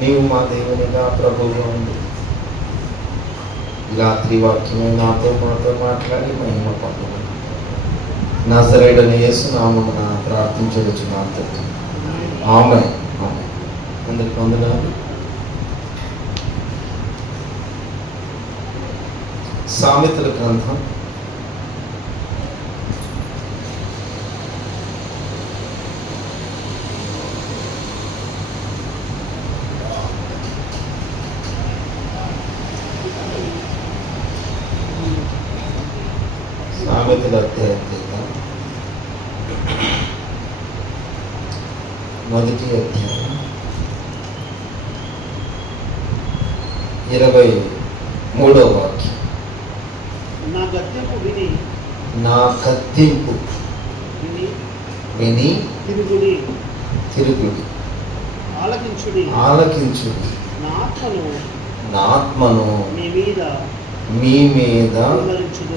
నీవు మా దేవునిగా ప్రభువుగా ఉండు. రాత్రి వాక్యమే మాతో మాట్లాడి మహిమ పొందమని నజరేయుడైన యేసు నామమున ప్రార్థించుచున్నాను తండ్రి. ఆమేన్. అందరికి వందనాలు. సామెతల గ్రంథం 20వ అధ్యాయం చేద్దాం. మొదటి అధ్యాయం 23వ వాక్యం. నా గద్దింపు విని తిరుగుడి, ఆలకించుడి. నా ఆత్మను మీ మీద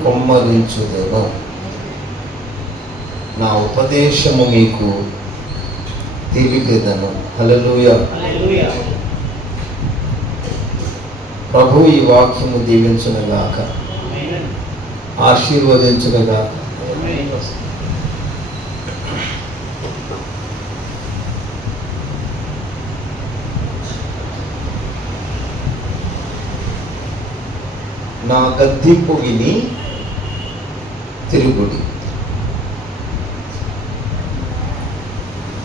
కొమ్మరించుదెను. నా ఉపదేశము మీకు తెలియదను. హల్లెలూయా. ప్రభు ఈ వాక్యము దీవించునుగాక, ఆశీర్వదించునుగాక. నా గద్దింపు విని తిరుగుడి.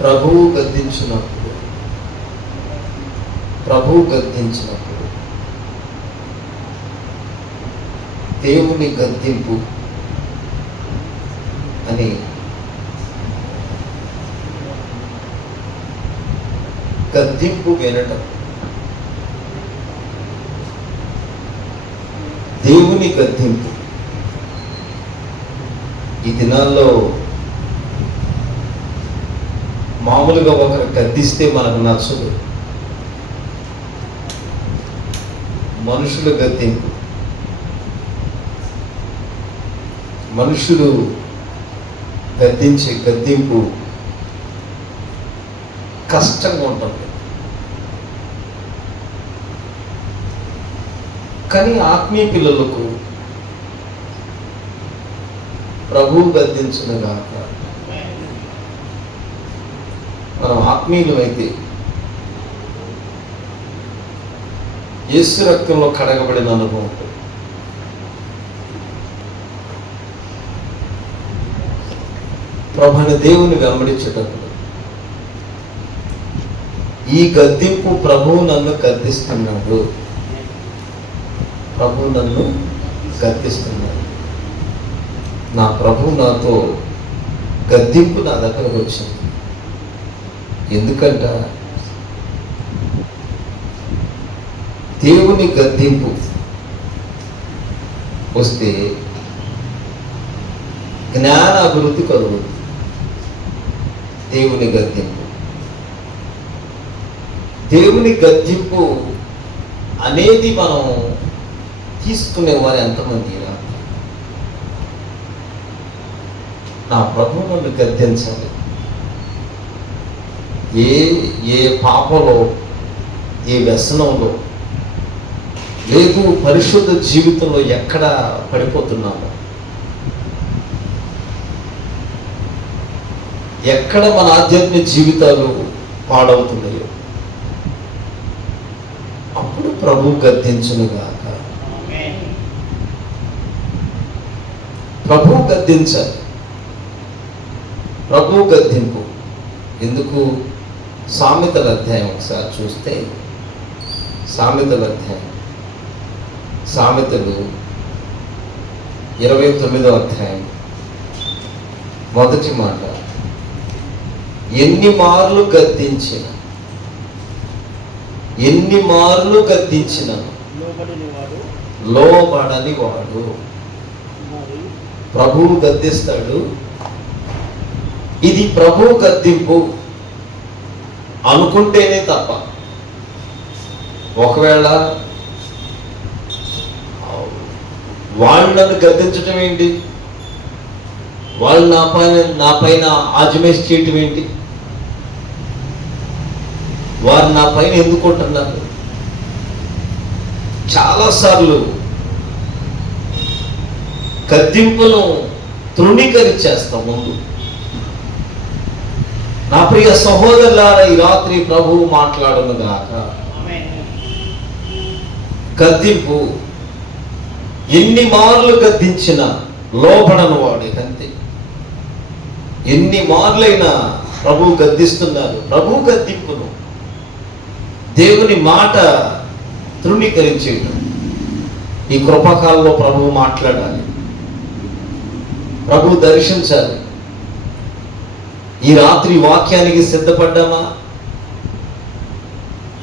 ప్రభువు గద్దించినప్పుడు దేవుని గద్దింపు అని గద్దింపు వినటం, దేవుని గద్దింపు. ఈ దినాల్లో మామూలుగా ఒకరు గద్దిస్తే మనకు నచ్చదు. మనుషుల గద్దింపు, మనుషులు గద్దించే గద్దింపు కష్టంగా ఉంటుంది. కానీ ఆత్మీయ పిల్లలకు ప్రభువు గద్దించునుగాక. మనం ఆత్మీయులు అయితే యేసు రక్తంలో కడగబడిన అనుభవం ఉంటుంది. ప్రభుని దేవుని వెంబడించేటప్పుడు ఈ గద్దింపు, ప్రభువు నన్ను గద్దిస్తున్నాడు, ప్రభు నన్ను గద్దిస్తున్నాడు, నా ప్రభు నాతో గద్దింపు నా దగ్గరకు వచ్చింది. ఎందుకంట దేవుని గద్దింపు వస్తే జ్ఞాన అభివృద్ధి కలుగుతుంది. దేవుని గద్దింపు అనేది మనం తీసుకునేవారు ఎంతమంది? నా ప్రభువు నన్ను గద్దించాలి. ఏ పాపంలో, ఏ వ్యసనంలో లేదు, పరిశుద్ధ జీవితంలో ఎక్కడ పడిపోతున్నామో, ఎక్కడ మన ఆధ్యాత్మిక జీవితాలు పాడవుతున్నాయో అప్పుడు ప్రభు గద్దించునుగాక. ప్రభు గద్దించాలి. ప్రభు గద్దింపు ఎందుకు? సామెతల అధ్యాయం ఒకసారి చూస్తే, సామెతల అధ్యాయం, సామెతలు 29వ అధ్యాయం మొదటి మాట, ఎన్ని మార్లు గద్దించిన లోబడని వాడు. ప్రభువు గద్దిస్తాడు. ఇది ప్రభువు గద్దింపు అనుకుంటేనే తప్ప, ఒకవేళ వాళ్ళు నన్ను గద్దించటం ఏంటి, వాళ్ళు నా పైన ఆజమేసి చేయటం ఏంటి, వారు నా పైన ఎందుకుంటున్నారు? చాలాసార్లు గద్దింపును తృణీకరించేస్తాం ముందు. నా ప్రియ సహోదరులారా, ఈ రాత్రి ప్రభువు మాట్లాడును గాక. గద్దింపు ఎన్ని మార్లు గద్దించిన లోబడను వాడే అంతే. ఎన్ని మార్లైనా ప్రభువు గద్దిస్తున్నారు. ప్రభువు గద్దింపును, దేవుని మాట తృణీకరించేయడం. ఈ కృపాకాలంలో ప్రభువు మాట్లాడాలి, ప్రభువు దర్శించాలి. ఈ రాత్రి వాక్యానికి సిద్ధపడ్డామా?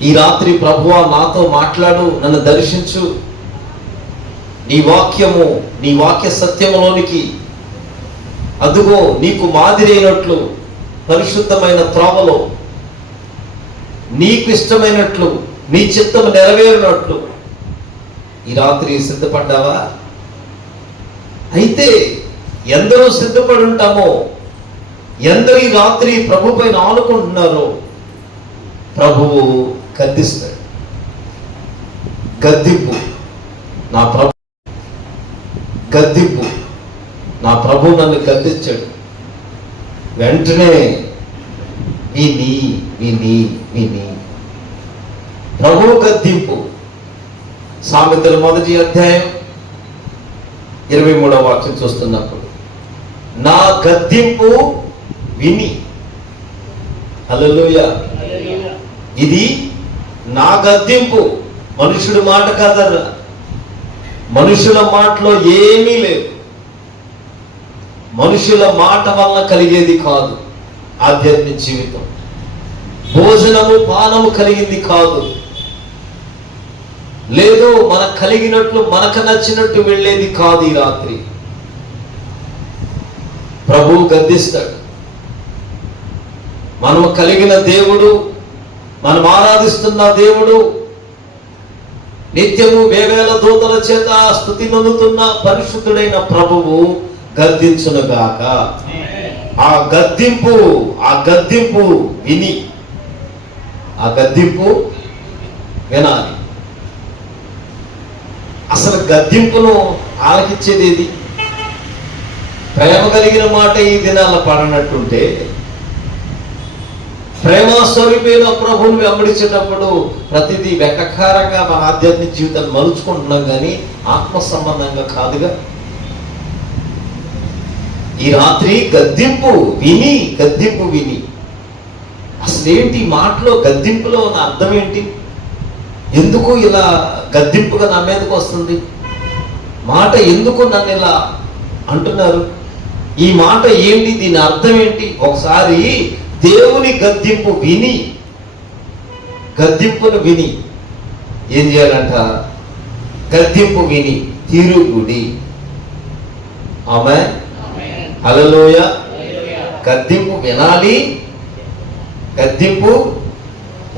ఈ రాత్రి ప్రభువా నాతో మాట్లాడు, నన్ను దర్శించు, నీ వాక్యము, నీ వాక్య సత్యములోనికి అదుగో నీకు మాదిరి అయినట్లు పరిశుద్ధమైన త్రోవలో నీకు ఇష్టమైనట్లు నీ చిత్తము నెరవేరినట్లు ఈ రాత్రి సిద్ధపడ్డావా? అయితే ఎందరో సిద్ధపడి ఉంటామో, ఎందరు ఈ రాత్రి ప్రభు పైన ఆనుకుంటున్నారో ప్రభువు గద్దిస్తాడు. గద్దింపు నా ప్రభు, గద్దింపు నా ప్రభు నన్ను గద్దించాడు. వెంటనే విని విని విని ప్రభు గద్దింపు. సామెతల 1వ అధ్యాయం 23వ వాక్యం చూస్తున్నప్పుడు, నా గద్దింపు విని. హల్లెలూయా. ఇది నా గద్దింపు, మనుషుడి మాట కాదరా. మనుషుల మాటలో ఏమీ లేదు. మనుషుల మాట వల్ల కలిగేది కాదు ఆధ్యాత్మిక జీవితం. భోజనము పానము కలిగింది కాదు. లేదు మనకు కలిగినట్లు, మనకు నచ్చినట్టు వెళ్ళేది కాదు. ఈ రాత్రి ప్రభువు గద్దిస్తాడు. మనము కలిగిన దేవుడు, మనం ఆరాధిస్తున్న దేవుడు, నిత్యము వేవేల దూతల చేత స్తుతి నొందుతున్న పరిశుద్ధుడైన ప్రభువు గద్దించునుగాక. ఆ గద్దింపు విని, ఆ గద్దింపు వినాలి. అసలు గద్దింపును ఆలకించేది ఏది? ప్రేమ కలిగిన మాట ఈ దినాల పడనట్టుంటే, ప్రేమస్వరూపైన ప్రభువుని వెంబడించేటప్పుడు ప్రతిదీ వెటకారంగా మన ఆధ్యాత్మిక జీవితాన్ని మలుచుకుంటున్నాం, కానీ ఆత్మ సంబంధంగా కాదుగా. ఈ రాత్రి గద్దింపు విని. అసలు ఏంటి మాటలో, గద్దింపులో ఉన్న అర్థం ఏంటి? ఎందుకు ఇలా గద్దింపుగా నా మీదకి వస్తుంది? మాట ఎందుకు నన్ను ఇలా అంటున్నారు? ఈ మాట ఏంటి? దీని అర్థం ఏంటి? ఒకసారి దేవుని గద్దింపును విని ఏం చేయాలంట? గద్దింపు విని తిరుగుడి. ఆమేన్, హల్లెలూయా. గద్దింపు వినాలి. గద్దింపు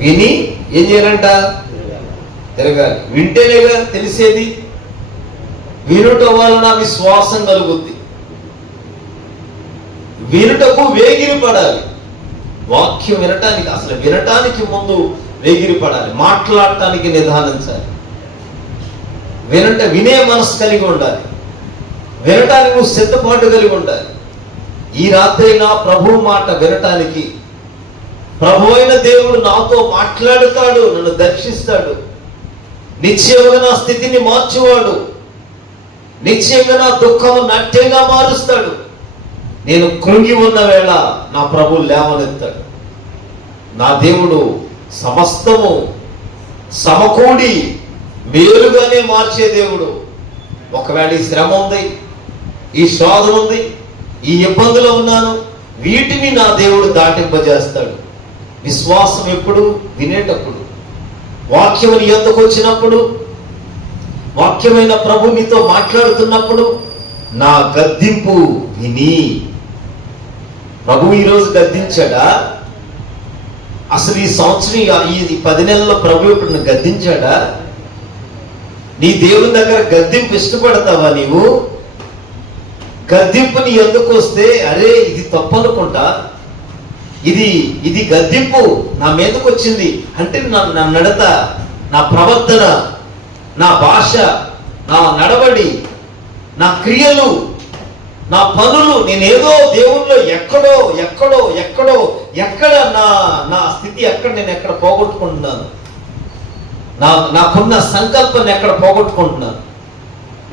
విని ఏం చేయాలంట? తిరగాలి. వింటేనేగా తెలిసేది. వినుట వలన విశ్వాసం కలుగుద్ది. వినుటకు వేగిరి పడాలి. వాక్యం వినటానికి, అసలు వినటానికి ముందు వేగిరి పడాలి. మాట్లాడటానికి నిదానించాలి. వినే మనసు కలిగి ఉండాలి. వినటానికి నువ్వు సిద్ధపాటు కలిగి ఉండాలి. ఈ రాత్రి నా ప్రభు మాట వినటానికి, ప్రభు అయిన దేవుడు నాతో మాట్లాడుతాడు, నన్ను దర్శిస్తాడు. నిశ్చయంగా నా స్థితిని మార్చువాడు. నిశ్చయంగా నా దుఃఖము నాట్యంగా మారుస్తాడు. నేను కృంగి ఉన్న వేళ నా ప్రభు లేవనెత్తాడు. నా దేవుడు సమస్తము సమకూడి మేలుగానే మార్చే దేవుడు. ఒకవేళ ఈ శ్రమ ఉంది, ఈ శోధన ఉంది, ఈ ఇబ్బందులు ఉన్నాను, వీటిని నా దేవుడు దాటింపజేస్తాడు. విశ్వాసం ఎప్పుడు? వినేటప్పుడు. వాక్యం నీ యొద్దకు వచ్చినప్పుడు, వాక్యమైన ప్రభు నీతో మాట్లాడుతున్నప్పుడు నా గద్దింపు విని. ప్రభు ఈరోజు గద్దించాడా? అసలు ఈ సంవత్సరం, ఈ 10 నెలల్లో ప్రభు ఇప్పుడు గద్దించాడా? నీ దేవుని దగ్గర గద్దింపు ఇష్టపడతావా నీవు? గద్దింపు నీ ఎందుకు వస్తే, అరే ఇది తప్పు అనుకుంటా, ఇది గద్దింపు నా మీదకి వచ్చింది అంటే నా నడత, నా ప్రవర్తన, నా భాష, నా నడవడి, నా క్రియలు, నా పనులు, నేనేదో దేవుల్లో ఎక్కడ నా స్థితి నేను ఎక్కడ పోగొట్టుకుంటున్నాను, నాకున్న సంకల్పాన్ని ఎక్కడ పోగొట్టుకుంటున్నాను,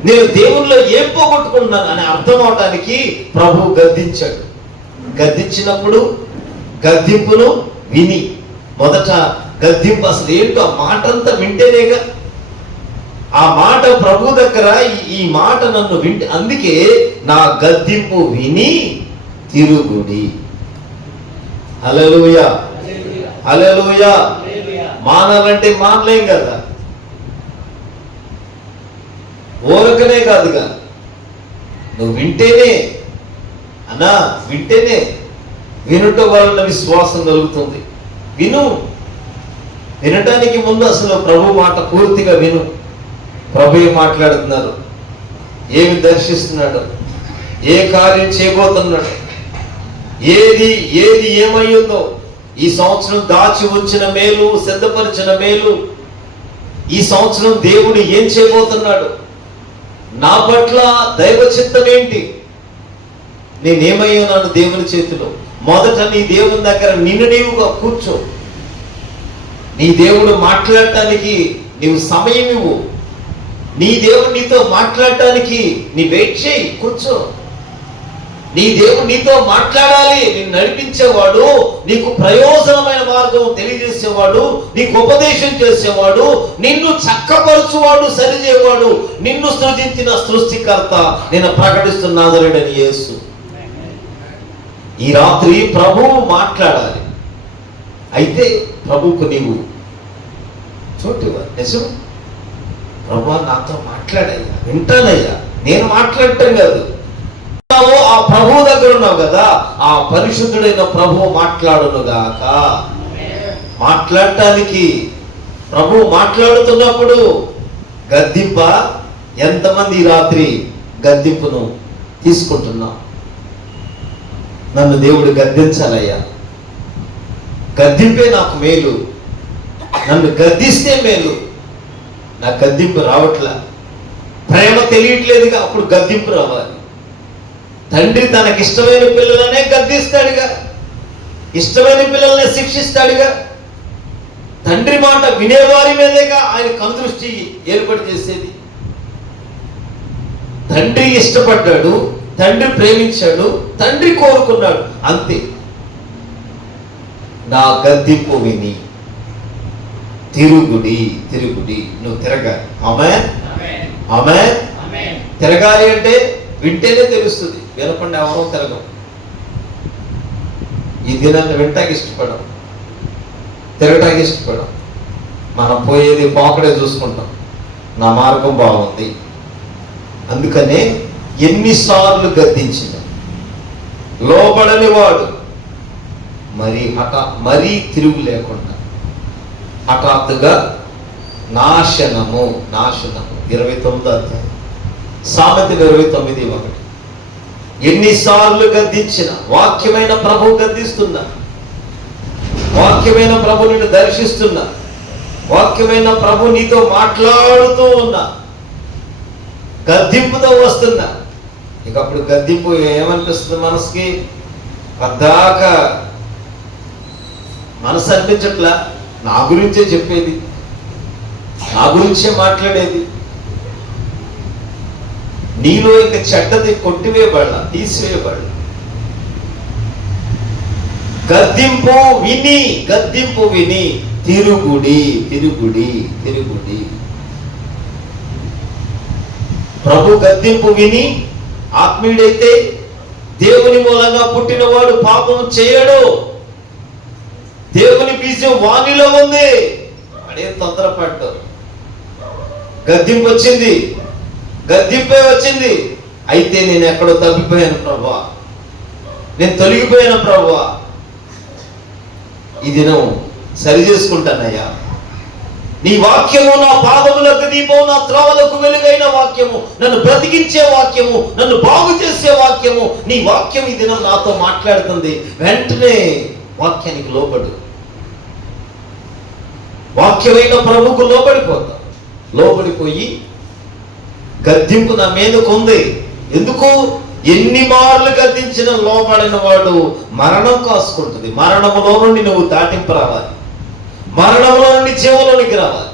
నేను దేవుల్లో ఏం పోగొట్టుకుంటున్నాను అని అర్థం అవటానికి ప్రభు గద్దించాడు. గద్దించినప్పుడు గద్దింపును విని, మొదట గద్దింపు అసలు ఏంటో ఆ మాట అంతా వింటేనేగా. ఆ మాట ప్రభు దగ్గర ఈ మాట నన్ను వింటే, అందుకే నా గద్దింపు విని తిరుగుడి. హల్లెలూయా, హల్లెలూయా. మానాలంటే మానలేం కదా, ఓరకనే కాదుగా, నువ్వు వింటేనే అన్నా, వింటేనే వినుట వలన విశ్వాసం కలుగుతుంది. వినటానికి ముందు అసలు ప్రభు మాట పూర్తిగా విను. ప్రభు మాట్లాడుతున్నారు, ఏమి దర్శిస్తున్నాడు, ఏ కార్యం చేయబోతున్నాడు, ఏది ఏమయ్యిందో, ఈ సంవత్సరం దాచి ఉంచిన మేలు, సిద్ధపరిచిన మేలు, ఈ సంవత్సరం దేవుడు ఏం చేయబోతున్నాడు, నా పట్ల దైవ చిత్తం ఏంటి, నేనేమయ్యాను దేవుని చేతిలో. మొదట నీ దేవుని దగ్గర నిన్ను నీవుగా కూర్చో. నీ దేవుడు మాట్లాడటానికి నీవు సమయం ఇవ్వు. నీ దేవుడు నీతో మాట్లాడటానికి నీ వెయిట్ చేయి, కూర్చో. నీ దేవుడు నీతో మాట్లాడాలి, నిన్ను నడిపించేవాడు, నీకు ప్రయోజనమైన మార్గం తెలియజేసేవాడు, నీకు ఉపదేశం చేసేవాడు, నిన్ను చక్కపరచువాడు, సరిచేవాడు, నిన్ను సృజించిన సృష్టికర్త నేను ప్రకటిస్తున్న నాజరేయుడైన యేసు. ఈ రాత్రి ప్రభువు మాట్లాడాలి. అయితే ప్రభువుకు నీవు చోటివా. నిజం, ప్రభువా నాతో మాట్లాడయ్యా, వింటానయ్యా. నేను మాట్లాడటం కాదు, ఆ ప్రభువు దగ్గర ఉన్నావు కదా, ఆ పరిశుద్ధుడైన ప్రభువు మాట్లాడును గాక. మాట్లాడటానికి ప్రభువు మాట్లాడుతున్నప్పుడు గద్దింప. ఎంతమంది ఈ రాత్రి గద్దింపును తీసుకుంటున్నాం? నన్ను దేవుడు గద్దించాలయ్యా, గద్దింపే నాకు మేలు, నన్ను గద్దిస్తే మేలు. నాకు గద్దింపు రావట్లా, ప్రేమ తెలియట్లేదుగా, అప్పుడు గద్దింపు రావాలి. తండ్రి తనకిష్టమైన పిల్లలనే గద్దిస్తాడుగా, ఇష్టమైన పిల్లలనే శిక్షిస్తాడుగా. తండ్రి మాట వినేవారి మీదేగా ఆయన కనుదృష్టి ఏర్పాటు చేసేది. తండ్రి ఇష్టపడ్డాడు, తండ్రి ప్రేమించాడు, తండ్రి కోరుకున్నాడు, అంతే. నా గద్దింపు విని తిరుగుడి. నువ్వు తిరగాలి. ఆమేన్, ఆమేన్. తిరగాలి అంటే వింటేనే తెలుస్తుంది, వినకుండా ఎవరో తిరగం. ఈ దినాన్ని వింటాకి ఇష్టపడం, తిరగటానికి ఇష్టపడం. మనం పోయేది పోకడే చూసుకుంటాం, నా మార్గం బాగుంది. అందుకనే ఎన్నిసార్లు గద్దించిన లోబడని వాడు మరీ తిరుగు లేకుండా హఠాత్తుగా నాశనము. 29వ అధ్యాయం సామెతలు 29:1. ఎన్నిసార్లు గద్దించిన, వాక్యమైన ప్రభు గద్దిస్తున్నా, వాక్యమైన ప్రభు నిన్ను దర్శిస్తున్నా, వాక్యమైన ప్రభు నీతో మాట్లాడుతూ ఉన్నా, గద్దింపుతో వస్తున్నా. ఇక అప్పుడు గద్దింపు ఏమనిపిస్తుంది మనసుకి? పద్దాక మనసు అనిపించట్లా, నా గురించే చెప్పేది, నా గురించే మాట్లాడేది. నీలో ఇంకా చెడ్డది కొట్టివేయబడాల, తీసివేయబడాల. గద్దింపు విని తిరుగుడి. ప్రభు గద్దింపు విని, ఆత్మీయుడైతే దేవుని మూలంగా పుట్టినవాడు పాపం చేయడు. దేవుని బీజం వానిలో ఉంది. అడే తొందరపడ్డు. గద్దింపు వచ్చింది, గద్దింపే వచ్చింది. అయితే నేను ఎక్కడో తప్పిపోయాను ప్రభువా, నేను తొలగిపోయాను ప్రభువా, ఈ దినం సరి చేసుకుంటానయ్యా. నీ వాక్యము నా పాదములకు దీపం, నా త్రోవలకు వెలుగైన వాక్యము, నన్ను బ్రతికించే వాక్యము, నన్ను బాగు చేసే వాక్యము. నీ వాక్యం ఈ దినం నాతో మాట్లాడుతుంది. వెంటనే వాక్యానికి లోబడు. వాక్యమైన ప్రభువుకు లోబడిపోతాం. లోబడిపోయి గద్దింపు నా మీదకు ఉంది. ఎందుకు? ఎన్ని మార్లు గద్దించిన లోబడిన వాడు మరణం కాసుకుంటుంది. మరణములో నుండి నువ్వు దాటింపు రావాలి. మరణంలో నుండి జీవంలోనికి రావాలి.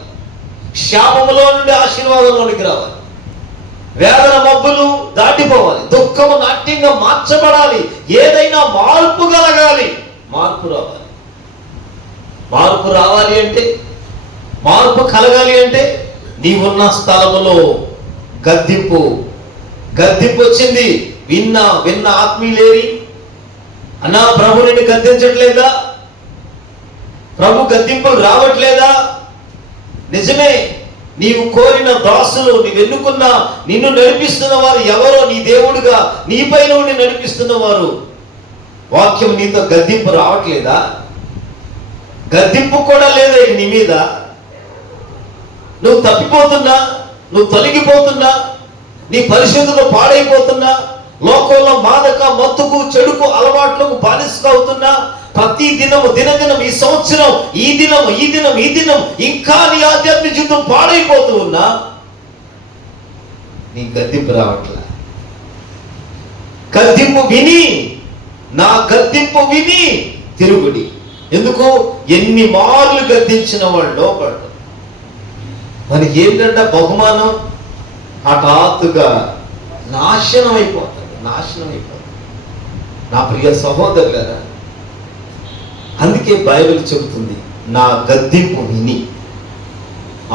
శాపములో నుండి ఆశీర్వాదంలోనికి రావాలి. వేదన మబ్బులు దాటిపోవాలి. దుఃఖము నాట్యంగా మార్చబడాలి. ఏదైనా మార్పు కలగాలి. మార్పు రావాలి. మార్పు రావాలి అంటే, మార్పు కలగాలి అంటే నీవున్న స్థలములో గద్దింపు వచ్చింది. విన్న ఆత్మీయులేరి అన్నా, ప్రభు నిన్ను గద్దించట్లేదా? ప్రభు గద్దింపులు రావట్లేదా? నిజమే, నీవు కోరిన దాసులు, నీవు ఎన్నుకున్న, నిన్ను నడిపిస్తున్న వారు ఎవరో, నీ దేవుడుగా నీపై నుండి నడిపిస్తున్న వారు. వాక్యం నీతో గద్దింపు రావట్లేదా? గద్దింపు కూడా లేదా నీ మీద? నువ్వు తప్పిపోతున్నా, నువ్వు తొలగిపోతున్నా, నీ పరిశుద్ధులు పాడైపోతున్నా, లోకంలో మాదక మత్తుకు చెడుకు అలవాట్లకు బానిసగా అవుతున్నా, ప్రతి దినము దినదినం, ఈ సంవత్సరం, ఈ దినం ఇంకా నీ ఆధ్యాత్మిక జీవితం పాడైపోతూ ఉన్నా, నీ గద్దింపు రావట్లే. గద్దింపు విని, నా గద్దింపు విని తిరుగుడి. ఎందుకు? ఎన్ని మార్లు గద్దించిన వాళ్ళు లోపడ్డు. మనకి ఏంటంటే బహుమానం హఠాత్తుగా నాశనం అయిపోతుంది. నా ప్రియ సహోదరులారా, అందుకే బైబిల్ చెబుతుంది, నా గద్దింపు విని.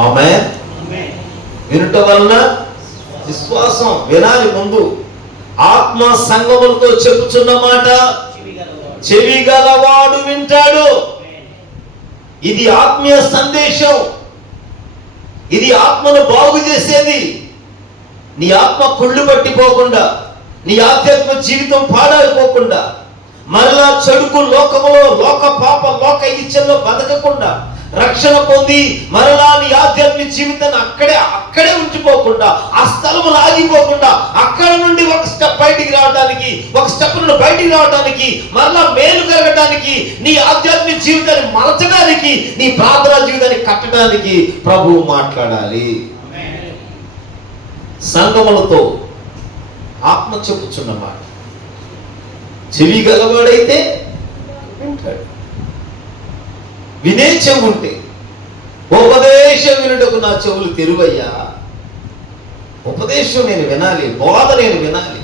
ఆమేన్. వినుట వలన విశ్వాసం. వినాలి ముందు. ఆత్మ సంగములతో చెప్పుచున్న మాట చెవిగలవాడు వింటాడు. ఇది ఆత్మీయ సందేశం. ఇది ఆత్మను బాగు చేసేది. నీ ఆత్మ కుళ్ళు పట్టిపోకుండా, నీ ఆధ్యాత్మ జీవితం పాడైపోకుండా, మరలా చెడుకు లోకములో, లోక పాప లోక ఇచ్చల్లో బతకకుండా, రక్షణ పొంది మరలా నీ ఆధ్యాత్మిక జీవితాన్ని అక్కడే ఉంచిపోకుండా, ఆ స్థలములు ఆగిపోకుండా, అక్కడ నుండి ఒక స్టెప్ బయటికి రావడానికి, మరలా మేలు కలగడానికి, నీ ఆధ్యాత్మిక జీవితాన్ని మలచడానికి, నీ ప్రార్థనా జీవితాన్ని కట్టడానికి ప్రభువు మాట్లాడాలి. సంగములతో ఆత్మ చెప్పుచున్నమాట. చెవి గలవాడైతే వింటాడు. వినే చెవు ఉంటే, ఉపదేశం వినుటకు నా చెవులు తెరువయ్యా. ఉపదేశం నేను వినాలి, బోధ నేను వినాలి.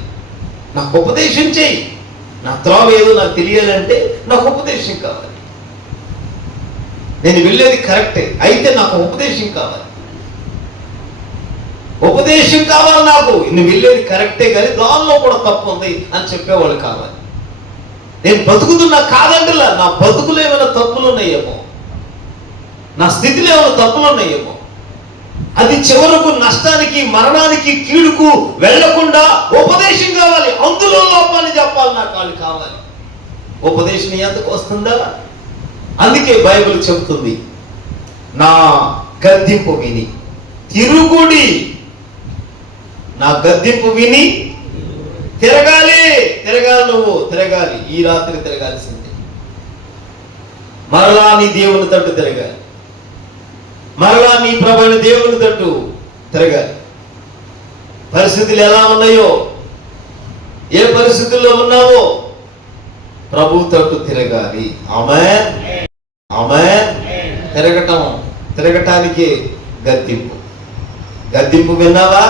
నాకు ఉపదేశం చేయి. నా త్రోవ ఏదో నాకు తెలియాలంటే నాకు ఉపదేశం కావాలి. నేను వెళ్ళేది కరెక్టే అయితే నాకు ఉపదేశం కావాలి. ఉపదేశం కావాలి నాకు. నువ్వు వెళ్ళేది కరెక్టే కానీ దానిలో కూడా తప్పు ఉంది అని చెప్పేవాళ్ళు కావాలి. నేను బతుకుతున్నా కాదంటలా, నా బతుకులో ఏమైనా తప్పులు ఉన్నాయేమో, నా స్థితిలో ఏమైనా తప్పులు ఉన్నాయేమో, అది చివరకు నష్టానికి, మరణానికి, కీడుకు వెళ్లకుండా ఉపదేశం కావాలి. అందులో లోపాన్ని చెప్పాలి. నాకు వాళ్ళు కావాలి. ఉపదేశం ఎంతకు వస్తుందా? అందుకే బైబిల్ చెబుతుంది, నా గద్దింపు విని తిరుగుడి. నా గద్దింపు విని తిరగాలి. నువ్వు తిరగాలి. ఈ రాత్రి తిరగాల్సిందే. మరలా నీ దేవుని తట్టు తిరగాలి. మరలా నీ ప్రభువైన దేవుని తట్టు తిరగాలి. పరిస్థితులు ఎలా ఉన్నాయో, ఏ పరిస్థితుల్లో ఉన్నావో ప్రభు తట్టు తిరగాలి. ఆమేన్. తిరగటానికి గద్దింపు విన్నావా?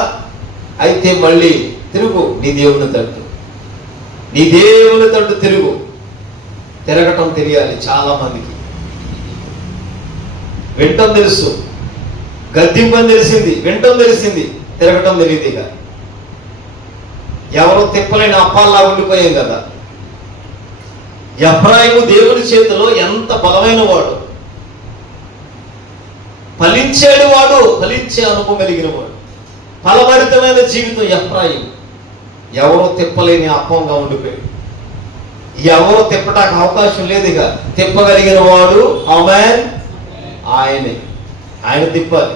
అయితే మళ్ళీ తిరుగు నీ దేవుని తట్టు తిరుగు. తిరగటం తెలియాలి. చాలా మందికి వింటం తెలుసు, గద్దింపని తెలిసింది, వింటం తెలిసింది, తిరగటం తెలియదు. ఇక ఎవరో తిప్పలేని అప్పాల్లా ఉండిపోయాం కదా. ఎఫ్రాయిము దేవుని చేతిలో ఎంత బలమైన వాడు, ఫలించాడు. ఫలించే అనుభవం కలిగిన వాడు, ఫలభరితమైన జీవితం ఎఫ్రాయిము. ఎవరో తిప్పలేని అప్పంగా ఉండిపోయాడు. ఎవరో తిప్పటానికి అవకాశం లేదు. ఇక తిప్పగలిగిన వాడు ఆమేన్. ఆయన తిప్పాలి.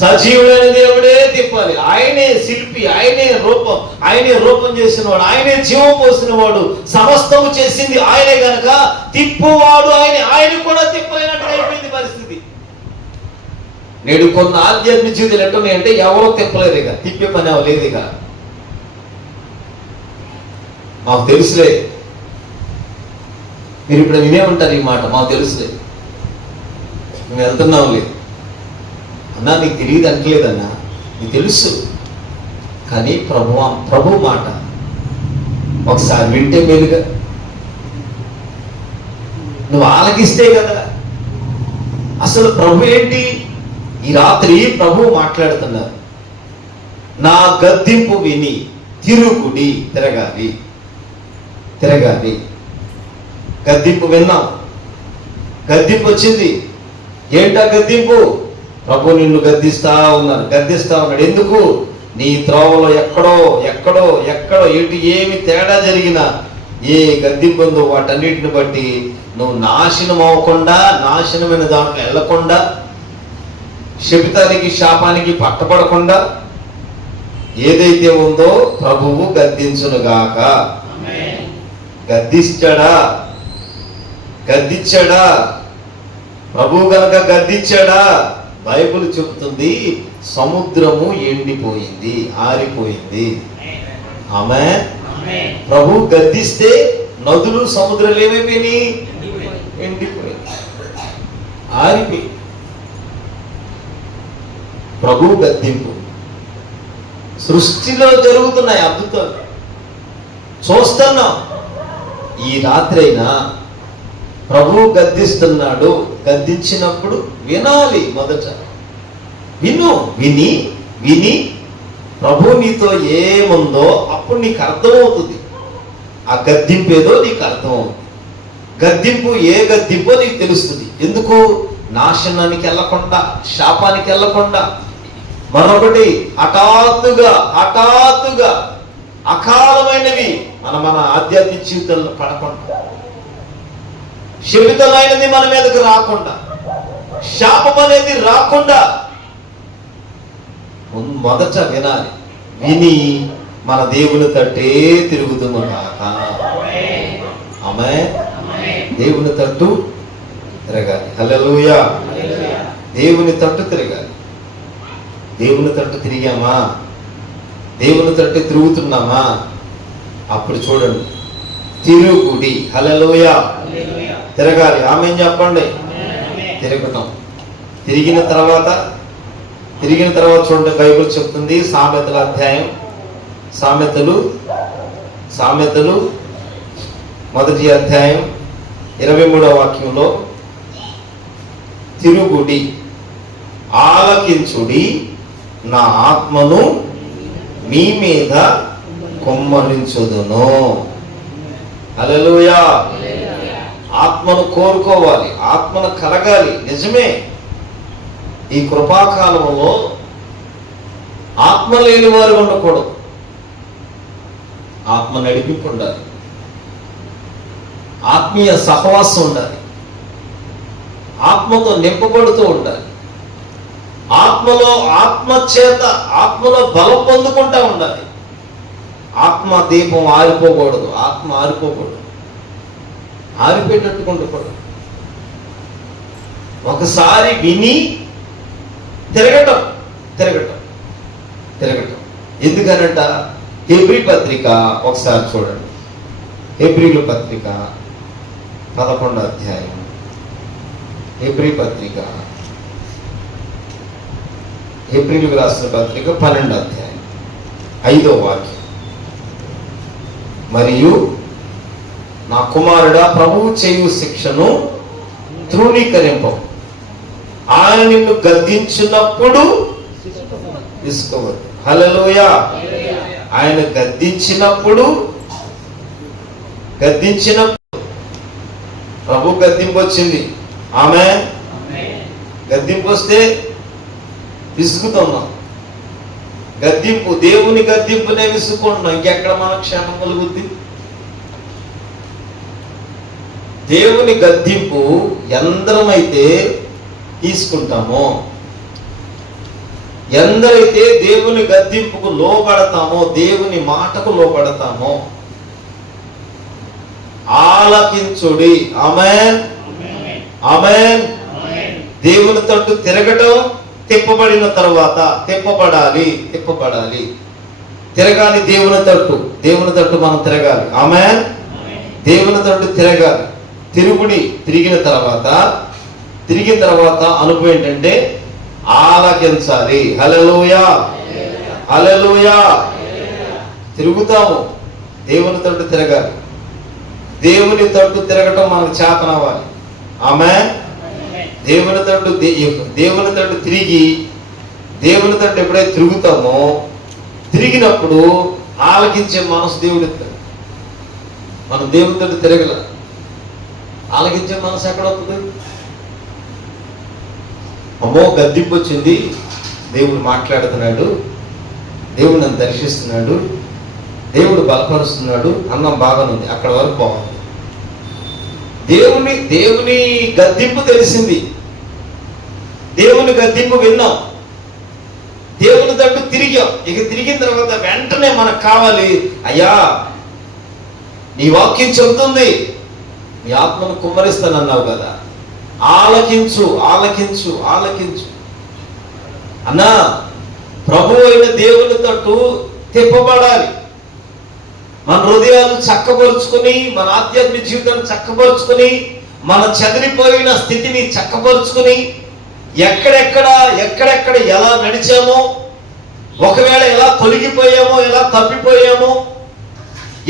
సజీవుడైన దేవుడే తిప్పాలి. ఆయనే శిల్పి, ఆయనే రూపం చేసిన వాడు, ఆయనే జీవం పోసిన వాడు, సమస్తము చేసింది ఆయనే గనక తిప్పువాడు ఆయన కూడా తిప్పలేనట్టు అయిపోయింది పరిస్థితి. నేడు కొన్ని ఆధ్యాత్మిక జీవితాలు ఎట్టున్నాయంటే ఎవరో తిప్పలేదు, ఇక తిప్పే పని అవ్వలేదు. ఇక మాకు తెలుసులే, మీరు ఇప్పుడు వినే ఉంటారు ఈ మాట, మాకు తెలుసులే, మేము వెళ్తున్నాం లేదు అన్నా, నీకు తెలియదు అంటలేదన్నా, నీకు తెలుసు. కానీ ప్రభు మాట ఒకసారి వింటే మేలుగా, నువ్వు ఆలకిస్తే కదా. అసలు ప్రభు ఏంటి? ఈ రాత్రి ప్రభు మాట్లాడుతున్నారు, నా గద్దింపు విని తిరగాలి. గద్దింపు విన్నాం, గద్దింపు వచ్చింది. ఏంటా గద్దింపు? ప్రభు నిన్ను గద్దిస్తా ఉన్నాడు. ఎందుకు? నీ త్రోవలో ఎక్కడో ఎటు ఏమి తేడా జరిగినా, ఏ గద్దింపు ఉందో వాటన్నిటిని బట్టి నువ్వు నాశనం అవ్వకుండా, నాశనమైన దాంట్లో వెళ్ళకుండా, శపితానికి శాపానికి పట్టపడకుండా ఏదైతే ఉందో ప్రభువు గద్దించునుగాక. గద్దించాడా? ప్రభు గనక గద్దించాడా? బైబిల్ చెబుతుంది సముద్రము ఎండిపోయింది, ఆరిపోయింది. ఆమేన్. ప్రభు గద్దిస్తే నదులు, సముద్రాలు ఏమైపోయినాయి? ఎండిపోయింది, ఆరిపోయింది. ప్రభు గద్దింపు. సృష్టిలో జరుగుతున్నాయి అద్భుతాలు, చూస్తున్నాం. ఈ రాత్రైనా ప్రభు గద్దిస్తున్నాడు. గద్దించినప్పుడు వినాలి. మొదట విని ప్రభు నీతో ఏముందో అప్పుడు నీకు అర్థమవుతుంది. ఆ గద్దింపు ఏదో నీకు అర్థమవుతుంది. ఏ గద్దింపో నీకు తెలుస్తుంది. ఎందుకు? నాశనానికి వెళ్ళకుండా, శాపానికి వెళ్ళకుండా. మరొకటి, హఠాత్తుగా అకాలమైనవి మన ఆధ్యాత్మిక జీవితంలో పడకుండా, శపితమైనది మన మీదకి రాకుండా, శాపం అనేది రాకుండా మొదట వినాలి. విని మన దేవుని తట్టే తిరుగుతున్నాక. ఆమేన్. దేవుని తట్టు తిరగాలి. హల్లెలూయా. దేవుని తట్టు తిరగాలి. దేవుని తట్టు తిరిగామా, దేవుని తట్టు తిరుగుతున్నామా, అప్పుడు చూడండి తిరుగుడి. హల్లెలూయా. తిరగాలి. ఆమేన్ చెప్పండి. తిరగటం. తిరిగిన తర్వాత చూడండి, బైబిల్ చెప్తుంది సామెతల అధ్యాయం, సామెతలు మొదటి అధ్యాయం 23వ వాక్యంలో, తిరుగుడి, ఆలకించుడి, నా ఆత్మను మీ మీద కుమ్మరించుదును. హల్లెలూయా. ఆత్మను కోరుకోవాలి, ఆత్మను కలగాలి. నిజమే, ఈ కృపాకాలంలో ఆత్మ లేని వారు ఉండకూడదు. ఆత్మ నడిపింపు ఉండాలి, ఆత్మీయ సహవాసం ఉండాలి, ఆత్మతో నింపబడుతూ ఉండాలి, ఆత్మలో బలం పొందుకుంటా ఉండాలి. ఆత్మ దీపం ఆరిపోకూడదు, ఆత్మ ఆరిపోయేటట్టు ఉండకూడదు. ఒకసారి విని తిరగటం. ఎందుకనంట? హెబ్రీ పత్రిక ఒకసారి చూడండి. హెబ్రీల పత్రిక 11వ అధ్యాయం, హెబ్రీలకు రాసిన పత్రిక 12వ అధ్యాయం 5వ వాక్యం. మరియు నా కుమారుడా, ప్రభువు చేయు శిక్షను తృణీకరింపవు. ఆయన నిన్ను గద్దించినప్పుడు విసుకోవద్దు. హల్లెలూయా. ఆయన గద్దించినప్పుడు ప్రభు గద్దింపు వచ్చింది. ఆమేన్. గద్దింపు వస్తే విసుగుతున్నాం. దేవుని గద్దింపునే విసుకుంటున్నాం. ఇంకెక్కడ మన క్షేమం కలుగుద్ది? దేవుని గద్దింపు ఎందరమైతే తీసుకుంటామో, ఎందరైతే దేవుని గద్దింపుకు లోబడతామో, దేవుని మాటకు లోబడతామో, ఆలకించుడి. ఆమేన్, ఆమేన్. దేవుని తట్టు తిరగటం, తిప్పబడిన తర్వాత తిప్పబడాలి. తిరగాలి దేవుని తట్టు మనం తిరగాలి. ఆమేన్. దేవుని తట్టు తిరగాలి. తిరిగిన తర్వాత అనుభవం ఏంటంటే ఆలకించాలి. హల్లెలూయా, హల్లెలూయా. తిరుగుతాము, దేవుని తట్టు తిరగాలి. దేవుని తట్టు తిరగటం మనకు చేతనవ్వాలి. ఆమేన్. దేవుని తట్టు తిరిగి, దేవుని తట్టు ఎప్పుడైతే తిరుగుతామో, తిరిగినప్పుడు ఆలకించే మనసు దేవుడు ఇస్తాడు. మనం దేవుని తట్టు తిరగల, ఆలకించే మనసు ఎక్కడ వస్తుంది? అమ్మో గద్దింపు వచ్చింది, దేవుడు మాట్లాడుతున్నాడు, దేవుడు నన్ను దర్శిస్తున్నాడు, దేవుడు బలపరుస్తున్నాడు, అన్నం బాగానుంది, అక్కడ వరకు బాగుంది. దేవుని గద్దింపు తెలిసింది, దేవుని గద్దింపు విన్నాం, దేవుని తట్టు తిరిగాం. ఇక తిరిగిన తర్వాత వెంటనే మనకు కావాలి, అయ్యా నీ వాక్యం చెబుతుంది, నీ ఆత్మను కుమ్మరిస్తానన్నావు కదా, ఆలకించు అన్నా. ప్రభు అయిన దేవుని తట్టు తిప్పబడాలి. మన హృదయాలు చక్కపరుచుకొని, మన ఆధ్యాత్మిక జీవితాన్ని చక్కపరుచుకొని, మన చెదిరిపోయిన స్థితిని చక్కపరుచుకొని, ఎక్కడెక్కడ ఎలా నడిచామో, ఒకవేళ ఎలా తొలగిపోయామో, ఎలా తప్పిపోయామో,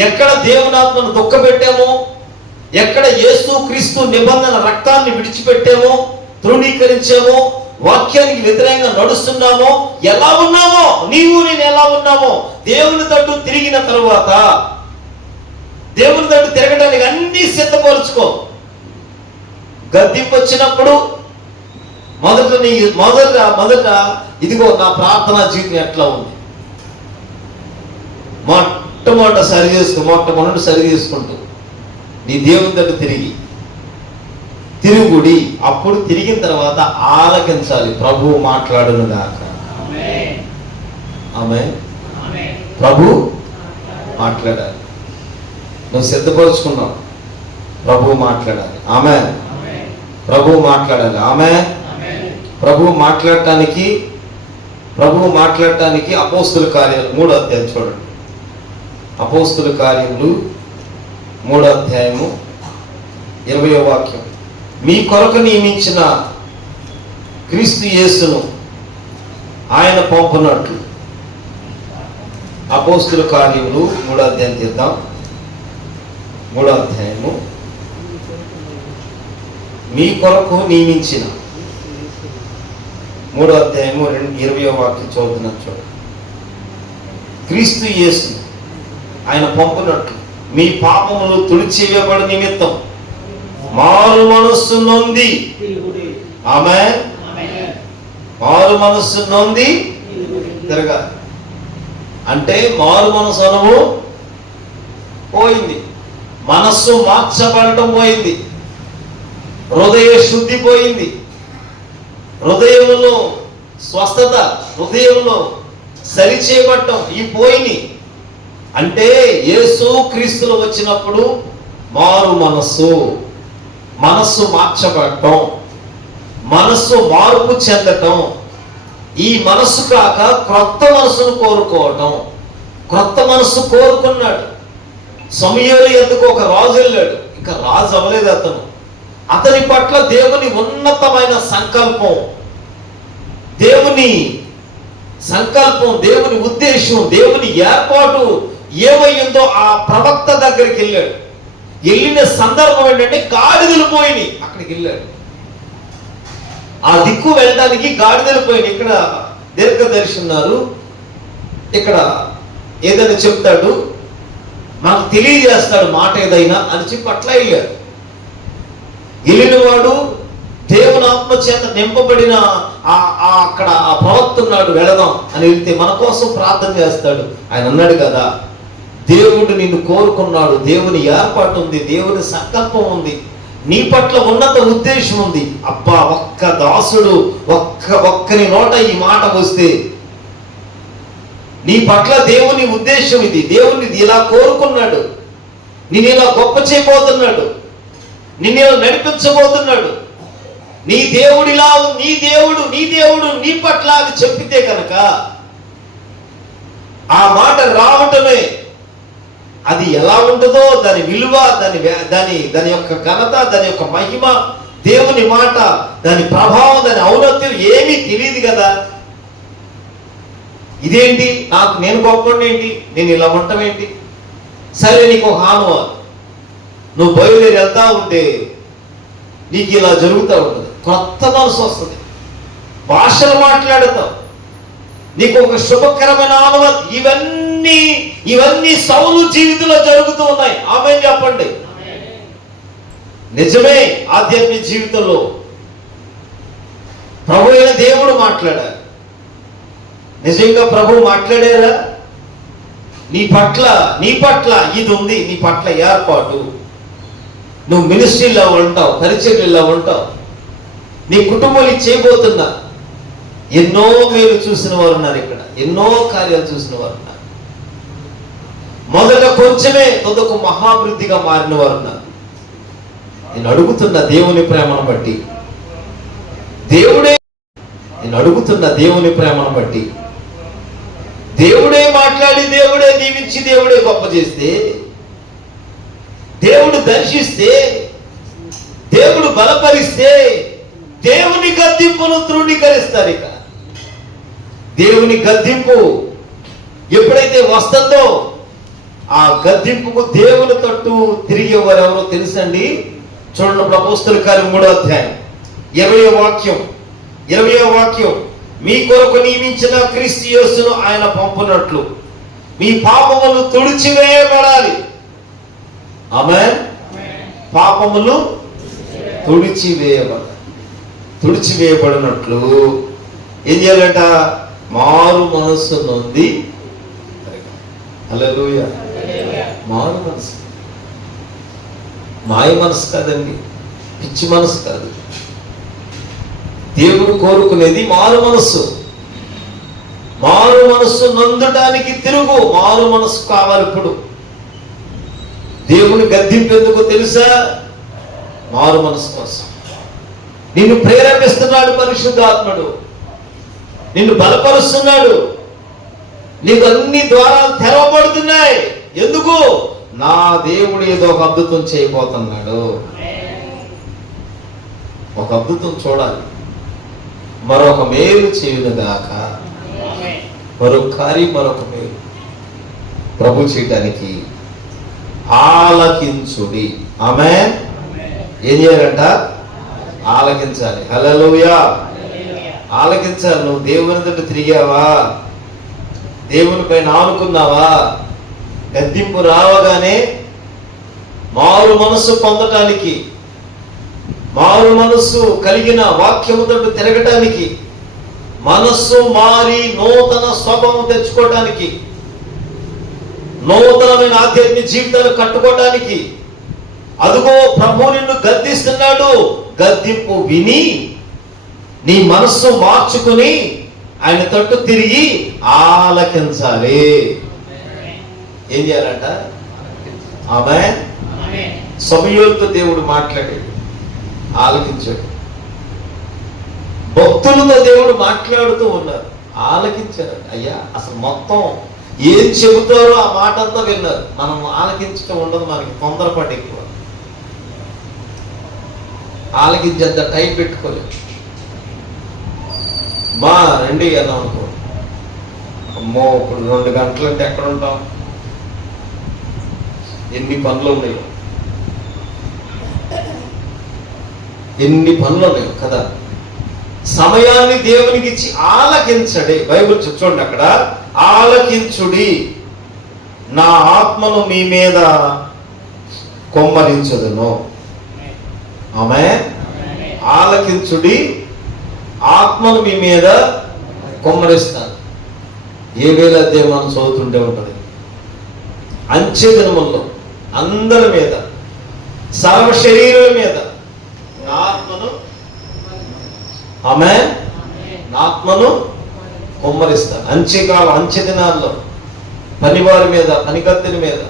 ఎక్కడ దేవుని ఆత్మను దుఃఖపెట్టామో, ఎక్కడ యేసు క్రీస్తు నిబంధన రక్తాన్ని విడిచిపెట్టామో, తృణీకరించామో, వాక్యానికి వ్యతిరేకంగా నడుస్తున్నామో, ఎలా ఉన్నామో, నేను ఎలా ఉన్నామో, దేవుని తట్టు తిరిగిన తరువాత, దేవుని తట్టు తిరగడానికి అన్ని సిద్ధపరుచుకో. గద్దింపు వచ్చినప్పుడు మొదట ఇదిగో నా ప్రార్థనా జీవితం ఎట్లా ఉంది, మొట్టమొదటి సరి చేసుకుంటూ నీ దేవుని తట్టు తిరుగుడి. అప్పుడు తిరిగిన తర్వాత ఆలకించాలి. ప్రభువు మాట్లాడును గాక. ఆమేన్. ప్రభు మాట్లాడాలి. నువ్వు సిద్ధపరుచుకున్నావు, ప్రభువు మాట్లాడాలి. ఆమేన్. ప్రభువు మాట్లాడాలి. ఆమేన్. ప్రభువు మాట్లాడటానికి అపోస్తుల కార్యాలు 3వ అధ్యాయం చూడండి. అపోస్తుల కార్యములు 3వ అధ్యాయము 20వ వాక్యం. మీ కొరకు నియమించిన క్రీస్తు యేసును ఆయన పంపునట్లు. అపోస్తుల కార్యములు 3వ అధ్యాయం చేద్దాం. 3వ అధ్యాయము. మీ కొరకు నియమించిన 3వ అధ్యాయము 20వ వాక్యం చదువుతున్నాను చూడండి. క్రీస్తు యేసు ఆయన పంపునట్లు మీ పాపములు తుడిచివేయబడి నిమిత్తం మారు మనస్సు నొంది. ఆమేన్. మారు మనస్సు నొంది తిరగాలి. అంటే మారు మనసు అనువు పోయింది, మనస్సు మార్చబడటం పోయింది, హృదయ శుద్ధి పోయింది, హృదయంలో స్వస్థత, హృదయంలో సరిచేయబడటం ఈ పోయినాయి. అంటే యేసు క్రీస్తులు వచ్చినప్పుడు మారు మనస్సు మార్చబడటం, మనస్సు మార్పు చెందటం, ఈ మనస్సు కాక క్రొత్త మనస్సును కోరుకోవటం. క్రొత్త మనస్సు కోరుకున్నాడు. సమూయేలు ఎందుకు ఒక రాజు వెళ్ళాడు, ఇంకా రాజు అవ్వలేదు అతని పట్ల దేవుని ఉన్నతమైన సంకల్పం, దేవుని ఉద్దేశం, దేవుని ఏర్పాటు ఏమయ్యిందో ఆ ప్రవక్త దగ్గరికి వెళ్ళాడు. వెళ్ళిన సందర్భం ఏంటంటే గాడిదలు పోయినాయి. అక్కడికి వెళ్ళాడు, ఆ దిక్కు వెళ్ళడానికి గాడిదలు పోయినాయి. ఇక్కడ దీర్ఘదర్శి ఉన్నారు, ఇక్కడ ఏదైనా చెప్తాడు, మనకు తెలియజేస్తాడు మాట ఏదైనా అని చెప్పి అట్లా వెళ్ళాడు. వెళ్ళినవాడు దేవుని ఆత్మ చేత నింపబడిన అక్కడ ఆ ప్రవక్త ఉన్నాడు, వెళదాం అని వెళ్తే మన కోసం ప్రార్థన చేస్తాడు. ఆయన అన్నాడు కదా, దేవుడు నిన్ను కోరుకున్నాడు, దేవుని ఏర్పాటు ఉంది, దేవుని సంకల్పం ఉంది, నీ పట్ల ఉన్నత ఉద్దేశం ఉంది. అబ్బా ఒక్క దాసుడు ఒక్కని నోట ఈ మాట వస్తే నీ పట్ల దేవుని ఉద్దేశం ఇది. దేవుని ఇలా కోరుకున్నాడు. నిన్ను ఇలా గొప్ప చేయబోతున్నాడు. నిన్ను ఇలా నడిపించబోతున్నాడు. నీ దేవుడిలా నీ దేవుడు నీ పట్ల అది చెప్పితే కనుక ఆ మాట రావటమే అది ఎలా ఉంటుందో దాని విలువ, దాని యొక్క ఘనత, దాని యొక్క మహిమ, దేవుని మాట, దాని ప్రభావం, దాని ఔన్నత్యం ఏమీ తెలియదు కదా. ఇదేంటి, నేను గొప్పవాడిని ఏంటి, నేను ఇలా ఉండటం ఏంటి? సరే, నీకు ఒక హానువా, నువ్వు బయలుదేరి వెళ్తా ఉంటే నీకు ఇలా జరుగుతూ ఉంటుంది. కొత్త మనసు వస్తుంది, భాషలు మాట్లాడతావు, నీకు ఒక శుభకరమైన అనుభవం. ఇవన్నీ సౌలు జీవితంలో జరుగుతూ ఉన్నాయి. ఆమేన్ చెప్పండి. నిజమే, ఆధ్యాత్మిక జీవితంలో ప్రభు అయిన దేవుడు మాట్లాడారు. నిజంగా ప్రభు మాట్లాడారా? నీ పట్ల ఇది ఉంది, నీ పట్ల ఏర్పాటు. నువ్వు మినిస్ట్రీలో ఉంటావు, పరిచర్యలో ఉంటావు, నీ కుటుంబాలు చేయబోతున్నా. ఎన్నో మేలు చూసిన వారు ఉన్నారు ఇక్కడ, ఎన్నో కార్యాలు చూసిన వారు ఉన్నారు. మొదట కొంచెమే తొదకు మహాభివృద్ధిగా మారిన వారు ఉన్నారు. నేను అడుగుతున్న దేవుని ప్రేమను బట్టి, దేవుడే మాట్లాడి, దేవుడే దీవించి, దేవుడే గొప్ప చేస్తే, దేవుడు దర్శిస్తే, దేవుడు బలపరిస్తే, దేవుని గద్దింపును తృణీకరిస్తారు. ఇక దేవుని గద్దింపు ఎప్పుడైతే వస్తుందో ఆ గద్దింపుకు దేవుని తట్టు తిరిగేవారు ఎవరో తెలుసండి. చూడండి, అపోస్తలుల కార్యం 3వ అధ్యాయం 20వ వాక్యం. మీ కొరకు నియమించిన క్రీస్తు యేసును ఆయన పంపునట్లు మీ పాపములు తుడిచివేయబడాలి. ఆమేన్. పాపములు తుడిచివేయబడినట్లు ఏం చేయాలంట? మారు మనస్సు నొంది. హల్లెలూయా. మారు మనసు, మాయ మనసు కాదండి, పిచ్చి మనసు కాదు. దేవుడు కోరుకునేది మారు మనస్సు. మారు మనస్సు నొందటానికి తిరుగు. మారు మనస్సు కావాలి. ఇప్పుడు దేవుని గద్దింపు ఎందుకో తెలుసా? మారు మనసు కోసం. నిన్ను ప్రేరేపిస్తున్నాడు పరిశుద్ధాత్ముడు, నిన్ను బలపరుస్తున్నాడు. నీకు అన్ని ద్వారాలు తెరవబడుతున్నాయి. ఎందుకు? నా దేవుడు ఏదో ఒక అద్భుతం చేయబోతున్నాడు. ఒక అద్భుతం చూడాలి, మరొక మేలు చేయునుగాక. మరొక కార్యం, మరొక మేలు ప్రభు చేయటానికి ఆలకించుడి. ఆమేన్. ఏం చేయాలంట? ఆలకించాలి. హల్లెలూయా. ఆలకించాలి. నువ్వు దేవుని తట్టు తిరిగావా? దేవుని పైన ఆనుకున్నావా? గద్దింపు రావగానే మారు మనస్సు పొందటానికి, మారు మనస్సు కలిగిన వాక్యము తట్టు తిరగటానికి, మనస్సు మారి నూతన స్వభావం తెచ్చుకోవటానికి, నూతనమైన ఆధ్యాత్మిక జీవితాలు కట్టుకోవటానికి, అదుగో ప్రభు నిన్ను గద్దిస్తున్నాడు. గద్దింపు విని నీ మనస్సు మార్చుకుని ఆయన తట్టు తిరిగి ఆలకించాలి. ఏం చేయాలంట? ఆమేన్. సమూయేలుతో దేవుడు మాట్లాడాడు, ఆలకించాడు. భక్తులతో దేవుడు మాట్లాడుతూ ఉన్నారు, ఆలకించారు. అయ్యా, అసలు మొత్తం ఏం చెబుతారో ఆ మాట అంతా విన్నారు. మనం ఆలకించడం ఉండదు, మనకి తొందరపాటు ఎక్కువ. ఆలకించేంత టైం పెట్టుకోలేదు. మా రండి అన్నాం అనుకో, అమ్మో ఇప్పుడు 2 గంటలు అంటే ఎక్కడ ఉంటాం? ఎన్ని పనులు ఉన్నాయో కదా. సమయాన్ని దేవునికి ఇచ్చి ఆలకించడే. బైబిల్ చూడండి, అక్కడ ఆలకించుడి, నా ఆత్మను మీ మీద కొమ్మరించదును. ఆమేన్. ఆలకించుడి, ఆత్మను మీ మీద కొమ్మరిస్తాను. ఏ వేళ మనం చదువుతుంటే ఉంటుంది. అంచె దినముల్లో అందరి మీద, సర్వ శరీరుల మీద నా ఆత్మను, ఆమేన్, నా ఆత్మను కుమ్మరిస్తాను. అంచెకాలం, అంచె దినాల్లో పనివారి మీద, పనికత్తెల మీద,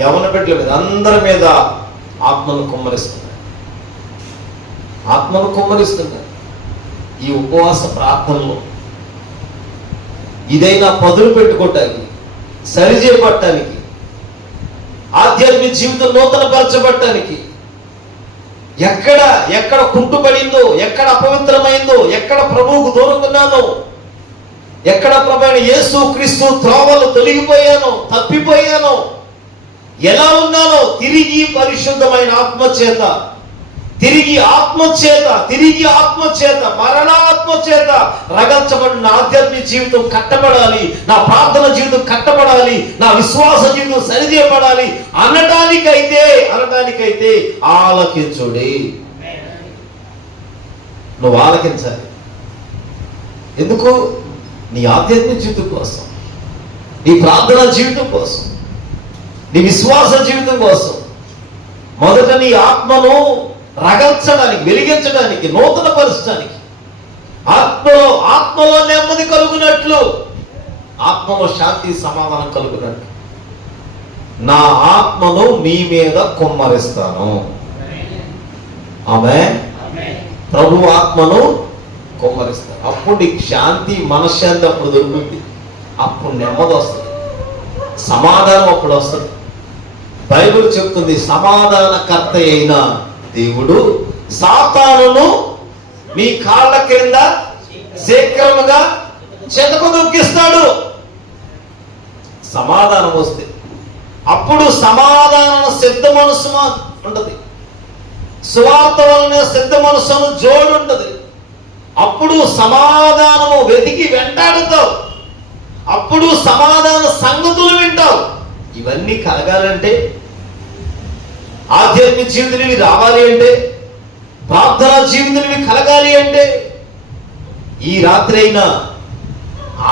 యవన బిడ్డల మీద, అందరి మీద ఆత్మను కుమ్మరిస్తున్నాడు. ఆత్మను కుమ్మరిస్తున్నాడు. ఈ ఉపవాస ప్రార్థనలో ఇదైనా పదులు పెట్టుకోవటానికి, సరిచేపట్టడానికి, ఆధ్యాత్మిక జీవితం నూతనపరచబట్టడానికి, ఎక్కడ కుంటుపడిందో, ఎక్కడ అపవిత్రమైందో, ఎక్కడ ప్రభువుకు దూరంగా ఉన్నానో, ఎక్కడ ప్రభు యేసు క్రీస్తు త్రోవలు తొలగిపోయానో, తప్పిపోయానో, ఎలా ఉన్నానో తిరిగి పరిశుద్ధమైన ఆత్మచేత, తిరిగి ఆత్మచేత మరణాత్మచేత రగల్చబడిన ఆధ్యాత్మిక జీవితం కట్టబడాలి, నా ప్రార్థన జీవితం కట్టబడాలి, నా విశ్వాస జీవితం సరిచేయబడాలి అనటానికైతే ఆలకించుడి. నువ్వు ఆలకించాలి. ఎందుకు? నీ ఆధ్యాత్మిక జీవితం కోసం, నీ ప్రార్థన జీవితం కోసం, నీ విశ్వాస జీవితం కోసం. మొదట నీ ఆత్మను రగల్చడానికి, వెలిగించడానికి, నూతన పరచడానికి, ఆత్మలో నెమ్మది కలుగునట్లు, ఆత్మలో శాంతి సమాధానం కలుగునట్లు నా ఆత్మను మీ మీద కుమ్మరిస్తాను. ఆమేన్. ప్రభు ఆత్మను కుమ్మరిస్తాను. అప్పుడు నీకు శాంతి, మనశ్శాంతి అప్పుడు దొరుకుతుంది. అప్పుడు నెమ్మది వస్తుంది, సమాధానం అప్పుడు వస్తుంది. బైబిల్ చెప్తుంది, సమాధానకర్త అయిన దేవుడు సాతానును మీ కాళ్ళ కింద శీఘ్రముగా చెతకు దొక్కిస్తాడు. సమాధానం వస్తే అప్పుడు సమాధానం సిద్ధ మనసు ఉంటది, సువార్త వలన సిద్ధ మనసును జోడు ఉంటది. అప్పుడు సమాధానము వెతికి వెంటాడుతావు, అప్పుడు సమాధాన సంగతులు వింటావు. ఇవన్నీ కలగాలంటే, ఆధ్యాత్మిక జీవితం రావాలి అంటే, ప్రార్థనా జీవితం కలగాలి అంటే, ఈ రాత్రి అయినా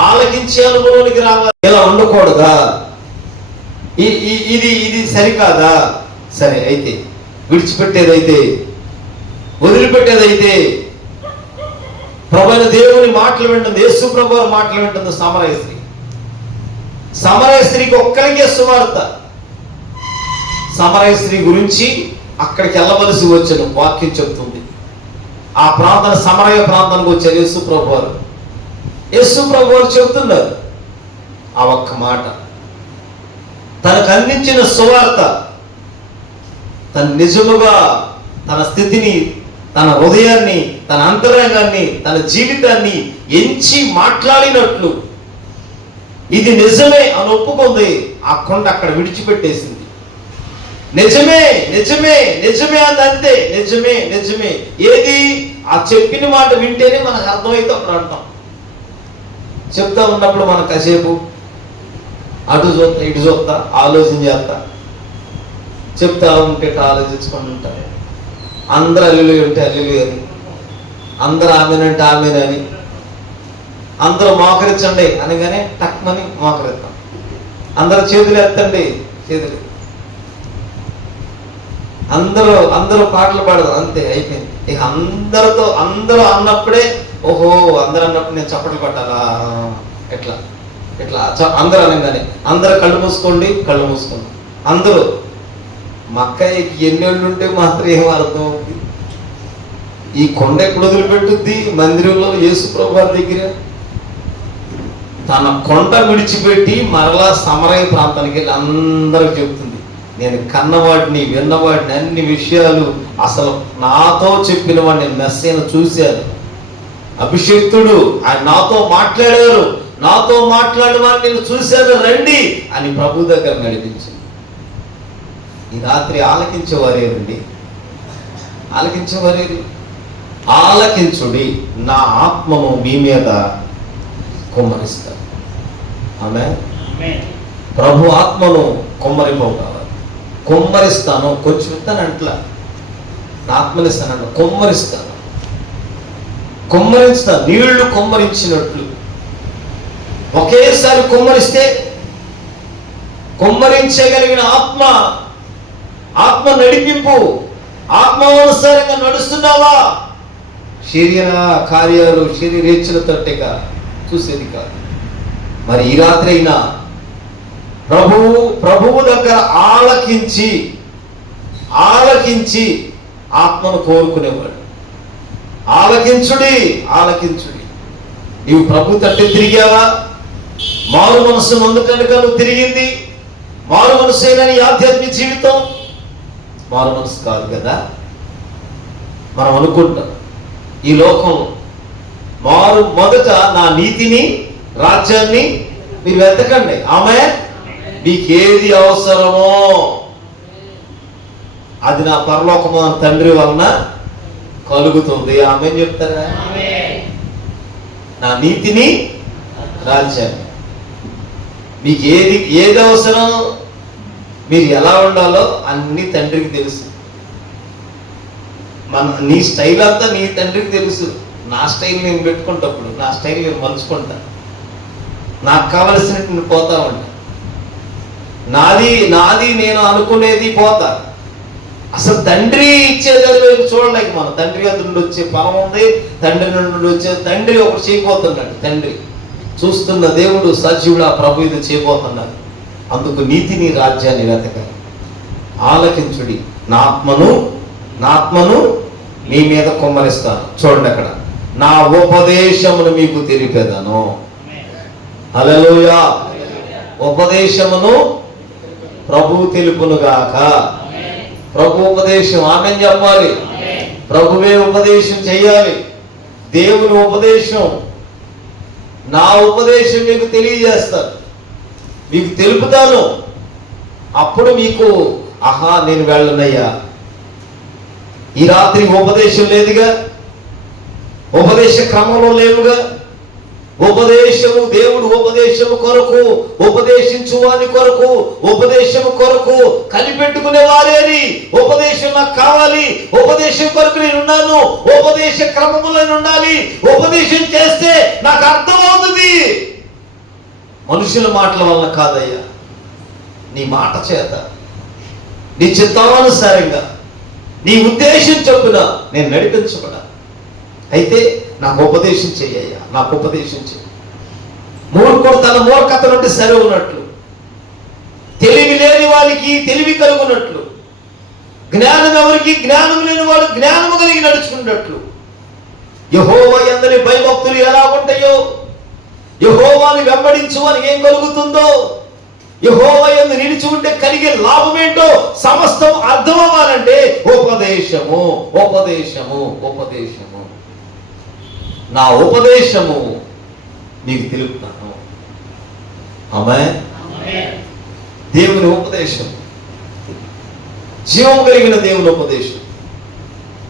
ఆలకించే అనుభవానికి రావాలి. ఇలా ఉండకూడదా? ఇది సరికాదా? సరే, అయితే విడిచిపెట్టేదైతే, వదిలిపెట్టేదైతే, ప్రభువైన దేవుని మాటలు వింటుంది, యేసు ప్రభువు మాటలు వింటుంది సమరయ స్త్రీకి ఒక్కరికే సువార్త. సమరయ స్త్రీ గురించి అక్కడికి వెళ్ళవలసి వచ్చాను, వాక్యం చెప్తుంది. ఆ ప్రాంతాన్ని, సమరయ ప్రాంతానికి వచ్చారు యేసు ప్రభువు చెప్తున్నారు ఆ ఒక్క మాట. తనకు అందించిన సువార్త, తన నిజముగా తన స్థితిని, తన హృదయాన్ని, తన అంతరంగాన్ని, తన జీవితాన్ని ఎంచి మాట్లాడినట్లు, ఇది నిజమే అని ఒప్పుకుంది. ఆ కొండ అక్కడ విడిచిపెట్టేసింది. నిజమే అంది, అంతే. నిజమే. ఏది? ఆ చెప్పిన మాట వింటేనే మనకు అర్థమైతే అప్పుడు అంటాం. చెప్తా ఉన్నప్పుడు మనం కాసేపు అటు చూస్తా, ఇటు చూస్తా, ఆలోచన చేస్తా, చెప్తా ఉంటే ఆలోచించుకొని ఉంటారు. అందరూ అల్లులు ఉంటే అల్లులు అని, అందరూ ఆమెనంటే ఆమెనని, అందరూ మోకరించండి అనగానే టక్మని మోకరిస్తాం. అందరూ చేతులు ఎత్తండి, చేతులు. అందరూ పాటలు పాడదాం, అంతే, అయిపోయింది. ఇక అందరూ అన్నప్పుడే, ఓహో అందరూ అన్నప్పుడు నేను చప్పట్లు పట్టాలా, ఎట్లా అందరూ అనగానే అందరూ కళ్ళు మూసుకోండి. అందరూ మక్కయ్యకి ఎన్నేళ్ళు ఉంటే మాత్రం ఏం అర్థం అవుతుంది? ఈ కొండ ఎప్పుడు వదిలిపెట్టుద్ది? మందిరంలో యేసు ప్రభు వారి దగ్గర. తన కొండ విడిచిపెట్టి మరలా సమరయ ప్రాంతానికి వెళ్ళి అందరికి చెప్తుంది, నేను కన్నవాడిని, విన్నవాడిని, అన్ని విషయాలు అసలు నాతో చెప్పిన వాడిని, మెస్సీను చూశాను, అభిషేక్తుడు, ఆయన నాతో మాట్లాడారు, నాతో మాట్లాడిన వాడిని నేను చూశాను, రండి అని ప్రభు దగ్గర నడిపించింది. ఈ రాత్రి ఆలకించేవారేనండి, ఆలకించుడి, నా ఆత్మను మీ మీద కుమ్మరిస్తాను. ఆమేన్. ప్రభు ఆత్మను కుమ్మరిపోవాలి. కుమ్మరిస్తాను, కొంచెం ఇస్తానంట్లా, నా ఆత్మనిస్తాను, కుమ్మరిస్తాను, నీళ్లు కుమ్మరించినట్లు. ఒకేసారి కుమ్మరించగలిగిన ఆత్మ నడిపింపు, ఆత్మానుసారంగా నడుస్తున్నావా? శరీర కార్యాలు, శరీరేచ్ఛల తట్టగా చూసేది కాదు. మరి ఈ రాత్రి అయినా ప్రభువు దగ్గర ఆలకించి ఆత్మను కోరుకునేవాడు. ఆలకించుడి. నీవు ప్రభు తట్టు తిరిగావా? మారు మనసు నొందుటనుక నువ్వు తిరిగింది మారు మనసైన నీ ఆధ్యాత్మిక జీవితం మారు మనసు కాదు కదా. మనం అనుకుంటాం ఈ లోకంలో మొదట నా నీతిని రాజ్యాన్ని మీరు వెతకండి. ఆమె మీకేది అవసరమో అది నా పరలోకము తండ్రి వలన కలుగుతుంది. ఆమె చెప్తారా? నా నీతిని రాజ్యాన్ని. మీకు ఏది అవసరం, మీరు ఎలా ఉండాలో అన్ని తండ్రికి తెలుసు. నీ స్టైల్ అంతా నీ తండ్రికి తెలుసు. నా స్టైల్ నేను పెట్టుకుంటప్పుడు నా స్టైల్ నేను మలుచుకుంటా. నాకు కావలసినట్టు నేను పోతా ఉంటా. నాది నేను అనుకునేది పోతా. అసలు తండ్రి ఇచ్చేదాన్ని చూడలేక మనం తండ్రి వద్ద నుండి వచ్చే పరం ఉంది, తండ్రి నుండి వచ్చే తండ్రి ఒకటి చేయబోతున్నాడు. తండ్రి చూస్తున్న దేవుడు సజీవుడు, ఆ ప్రభు ఇది చేయబోతున్నాడు. అందుకు నీతిని రాజ్యాన్ని వెతకాలి. ఆలకించుడి. నా ఆత్మను మీ మీద కుమ్మరిస్తాను. చూడండి అక్కడ, నా ఉపదేశమును మీకు తెలిపేదాను. హల్లెలూయా. ఉపదేశమును ప్రభు తెలుపునుగాక. ప్రభు ఉపదేశం ఆమెన్ చెప్పాలి. ప్రభువే ఉపదేశం చెయ్యాలి. దేవుని ఉపదేశం, నా ఉపదేశం మీకు తెలియజేస్తాను, మీకు తెలుపుతాను. అప్పుడు మీకు ఆహా నేను వెళ్ళనయ్యా. ఈ రాత్రి ఉపదేశం లేదుగా, ఉపదేశ క్రమంలో లేవుగా. ఉపదేశము, దేవుడు ఉపదేశము కొరకు, ఉపదేశించు వాని కొరకు, ఉపదేశము కొరకు కనిపెట్టుకునే వారేని. ఉపదేశం నాకు కావాలి, ఉపదేశం కొరకు నేను ఉన్నాను, ఉపదేశ క్రమములో నేను ఉండాలి. ఉపదేశం చేస్తే నాకు అర్థమవుతుంది. మనుషుల మాటల వల్ల కాదయ్యా, నీ మాట చేత, నీ చిత్తానుసారంగా, నీ ఉద్దేశం చొప్పున నేను నడిపించబడా. అయితే నాకు ఉపదేశం చెయ్యయ్యా, నాకు ఉపదేశం చెయ్యి. మూర్ఖుడు తన మూర్ఖత నుండి సరి ఉన్నట్లు, తెలివి లేని వారికి తెలివి కలుగునట్లు, జ్ఞానం ఎవరికి జ్ఞానం లేని వాడు జ్ఞానము కలిగి నడుచుకున్నట్లు. యెహోవా యందలి భయభక్తులు ఎలా ఉంటాయో, యెహోవాను వెంబడించు అని ఏం కలుగుతుందో, యెహోవా యందు నిలిచి ఉంటే కలిగే లాభం ఏంటో సమస్తం అర్థం అవ్వాలంటే ఉపదేశము. నా ఉపదేశము నీకు తెలుపుతాను. ఆమేన్. దేవుని ఉపదేశం, జీవం కలిగిన దేవుని ఉపదేశం.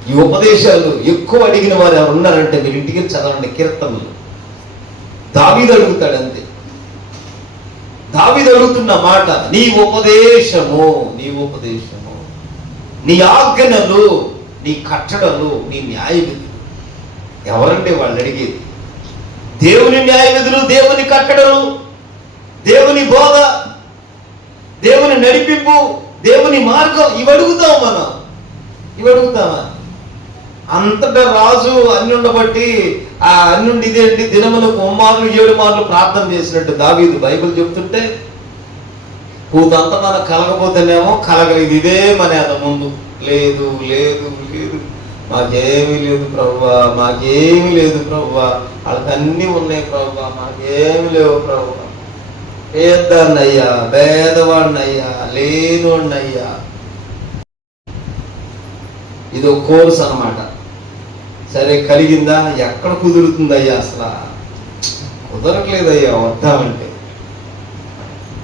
ఈ ఉపదేశాలు ఎక్కువ అడిగిన వారు ఎవరు ఉన్నారంటే మీరు ఇంటికి చదవండి కీర్తనలు. దావీదు అడుగుతాడు అంతే. దావీదు అడుగుతున్న మాట, నీ ఉపదేశము, నీ ఆజ్ఞలు, నీ కట్టడలు, నీ న్యాయ విధులు. ఎవరంటే వాళ్ళు అడిగేది? దేవుని న్యాయ విధులు, దేవుని కట్టడలు, దేవుని బోధ, దేవుని నడిపింపు, దేవుని మార్గం. ఇవి అడుగుతామా? అంతటా రాజు అన్ని ఉండబట్టి ఆ అన్నుండి ఇదేంటి దినములకు 7 మార్లు ప్రార్థన చేసినట్టు దావీదు బైబిల్ చెప్తుంటే, కూతంతా మనకు కలగపోతేనేమో కలగలేదు. ఇదే మన అద ముందు లేదు, మాకేమీ లేదు ప్రభువా, వాళ్ళకి అన్నీ ఉన్నాయి ప్రభువా, మాకేమి లేవు ప్రభువా. పేదవాడినయ్యా, పేదవాడినయ్యా, లేనోడినయ్యా. ఇది ఒక కోర్స్ అన్నమాట. సరే కలిగిందా? ఎక్కడ కుదురుతుందయ్యా? అసలు కుదరట్లేదయ్యా వద్దామంటే.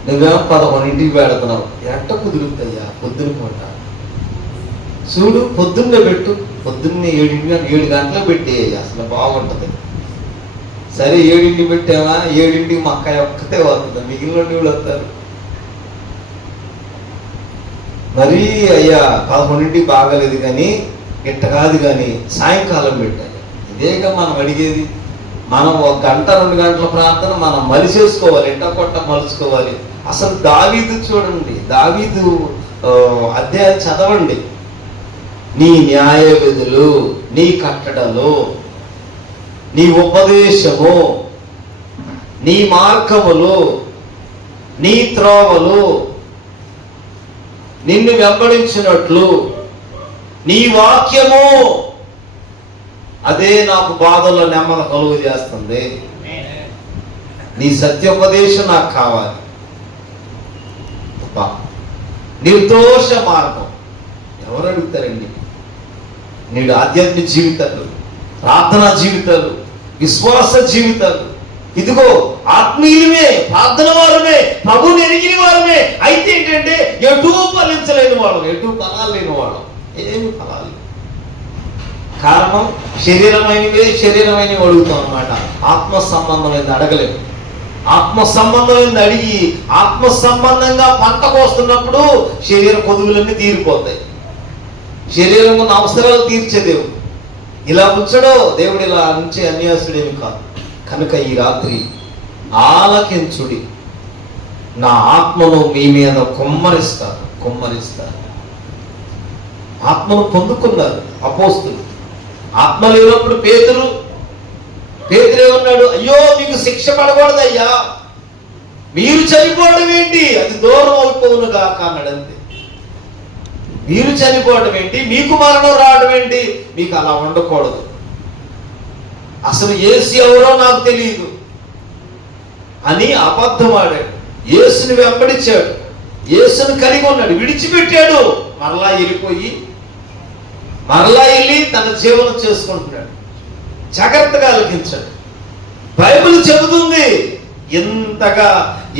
నువ్వేమో 11ంటికి పెడుతున్నావు, ఎట్ట కుదురుతుందయ్యా? పొద్దున పూట చూడు, పొద్దున్నే పెట్టు, పొద్దున్నే 7 గంటలకు పెట్టేయ్యా, అసలు బాగుంటుంది. సరే 7ంటికి పెట్టావా? 7ంటికి మా అక్కయ్య ఒక్కతే వస్తుంది, మిగిలిన వాళ్ళు వస్తారు. మరీ అయ్యా 11ంటికి బాగాలేదు కానీ ఇట్ట కాదు కానీ సాయంకాలం పెట్టాలి. ఇదేగా మనం అడిగేది. మనం 1 గంట 2 గంటల ప్రార్థన మనం మలిసేసుకోవాలి, ఎట్ట కొట్ట మలుచుకోవాలి. అసలు దావీదు చూడండి, దావీదు అధ్యాయం చదవండి. నీ న్యాయ విధులు, నీ కట్టడలు, నీ ఉపదేశము, నీ మార్గములు, నీ త్రోవలు నిన్ను వెంబడించినట్లు నీ వాక్యము అదే నాకు బాధల్లో నెమ్మది కలుగు చేస్తుంది. నీ సత్యోపదేశం నాకు కావాలి. నిర్దోష మార్గం ఎవరు అడుగుతారండి? నేడు ఆధ్యాత్మిక జీవితాలు, ప్రార్థనా జీవితాలు, విశ్వాస జీవితాలు, ఇదిగో ఆత్మీయులమే, ప్రార్థన వారమే, ప్రభుని ఎరిగిన వారమే. అయితే ఏంటంటే ఎటూ ఫలించలేని వాళ్ళం, ఎటూ ఫలాలు లేని వాళ్ళం, ఏమి ఫలాలు. కారణం శరీరమైనవి అడుగుతాం అన్నమాట. ఆత్మ సంబంధమైనది అడగలేము. ఆత్మ సంబంధమైనది అడిగి ఆత్మ సంబంధంగా పంట కోస్తున్నప్పుడు శరీర కొదువులన్నీ తీరిపోతాయి. శరీరం ఉన్న అవసరాలు తీర్చే దేవుడు ఇలా ఉంచడో, దేవుడు ఇలా ఉంచే అన్యాసుడేమి కాదు. కనుక ఈ రాత్రి ఆలకించుడి, నా ఆత్మను మీ మీద కుమ్మరిస్తారు. ఆత్మను పొందుకున్నారు అపోస్తులు. ఆత్మ లేనప్పుడు పేతురు ఏమన్నాడు? అయ్యో మీకు శిక్ష పడకూడదయ్యా, మీరు చనిపోవడం ఏంటి, అది దూరం అయిపోవును గాక అన్నాడు. అంతే. మీరు చనిపోవడం ఏంటి, మీకు మరణం రావడం ఏంటి, మీకు అలా ఉండకూడదు. అసలు యేసు ఎవరో నాకు తెలియదు అని అబద్ధం ఆడాడు. యేసుని వెంబడించాడు, యేసుని కలిగి ఉన్నాడు, విడిచిపెట్టాడు, మరలా వెళ్ళి తన జీవనం చేసుకుంటున్నాడు. జాగ్రత్తగా ఆలకించాడు. బైబిల్ చెబుతుంది ఎంతగా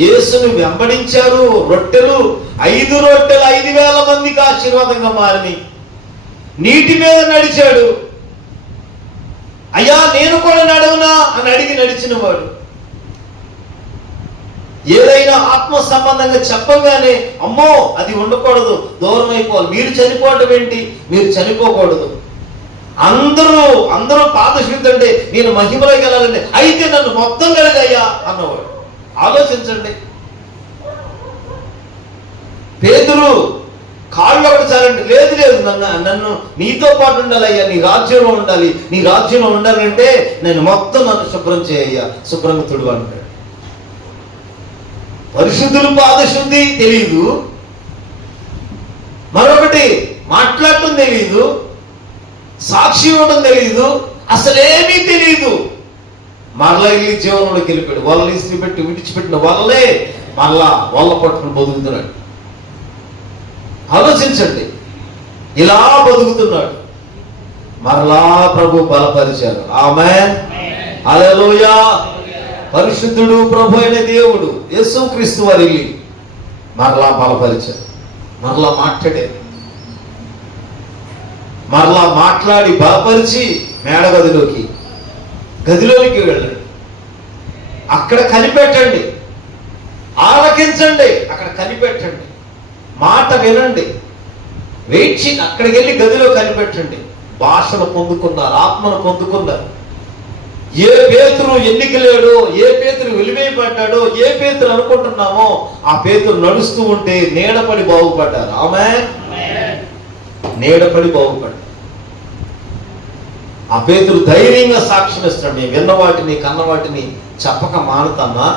యేసుని వెంబడించారు. రొట్టెలు 5 రొట్టెలు 5,000 మందికి ఆశీర్వాదంగా మారినాయి. నీటి మీద నడిచాడు. అయ్యా నేను కూడా నడవనా అని అడిగి నడిచిన వాడు. ఏదైనా ఆత్మ సంబంధంగా చెప్పగానే అమ్మో అది ఉండకూడదు, దూరం అయిపోవాలి, మీరు చనిపోవడం ఏంటి, మీరు చనిపోకూడదు, అందరూ పాదశుద్ధంటే నేను మహిమలోకి వెళ్ళాలంటే అయితే నన్ను మొత్తం కలగయ్యా అన్నవాడు. ఆలోచించండి. పేతురు కాళ్ళు ఒకటి చాలండి, లేదు నన్ను నీతో పాటు ఉండాలయ్యా, నీ రాజ్యంలో ఉండాలి, నీ రాజ్యంలో ఉండాలంటే నేను మొత్తం నన్ను శుభ్రం చేయయ్యా, శుభ్రంగా తుడువు అంటాడు. పరిశుద్ధులు పాదశుద్ధి తెలియదు, మరొకటి మాట్లాడటం తెలియదు, సాక్షి ఇవ్వడం తెలియదు, అసలేమీ తెలియదు. మరలా వెళ్ళి జీవనంలోకి వెళ్ళిపోయాడు. వల్ల ఇస్త్రీ పెట్టి విడిచిపెట్టిన వల్లే మరలా వల్ల పట్టుకుని బతుకుతున్నాడు. ఆలోచించండి, ఇలా బతుకుతున్నాడు. మరలా ప్రభు బలపరిచారు. ఆమేన్, హల్లెలూయా. పరిశుద్ధుడు ప్రభు అయిన దేవుడు యేసుక్రీస్తు వారి మరలా బలపరిచారు. మరలా మాట్లాడి బలపరిచి గదిలోనికి వెళ్ళండి, అక్కడ కనిపెట్టండి, ఆలకించండి, అక్కడ కనిపెట్టండి, మాట వినండి, వేచి అక్కడికి వెళ్ళి గదిలో కనిపెట్టండి. భాషను పొందుకున్నారు, ఆత్మను పొందుకున్నారు. ఏ పేతురు ఎన్నికలేడో, ఏ పేతురు వెలివేయబడ్డాడో, ఏ పేతురు అనుకుంటున్నామో ఆ పేతురు నడుస్తూ ఉంటే నీడపడి బాగుపడ్డారు. ఆమేన్, నీడపడి బాగుపడ్డారు. ఆ పేతురు ధైర్యంగా సాక్ష్యం ఇస్తున్నాడు. మేము విన్న వాటిని కన్న వాటిని చెప్పక మానుతామా?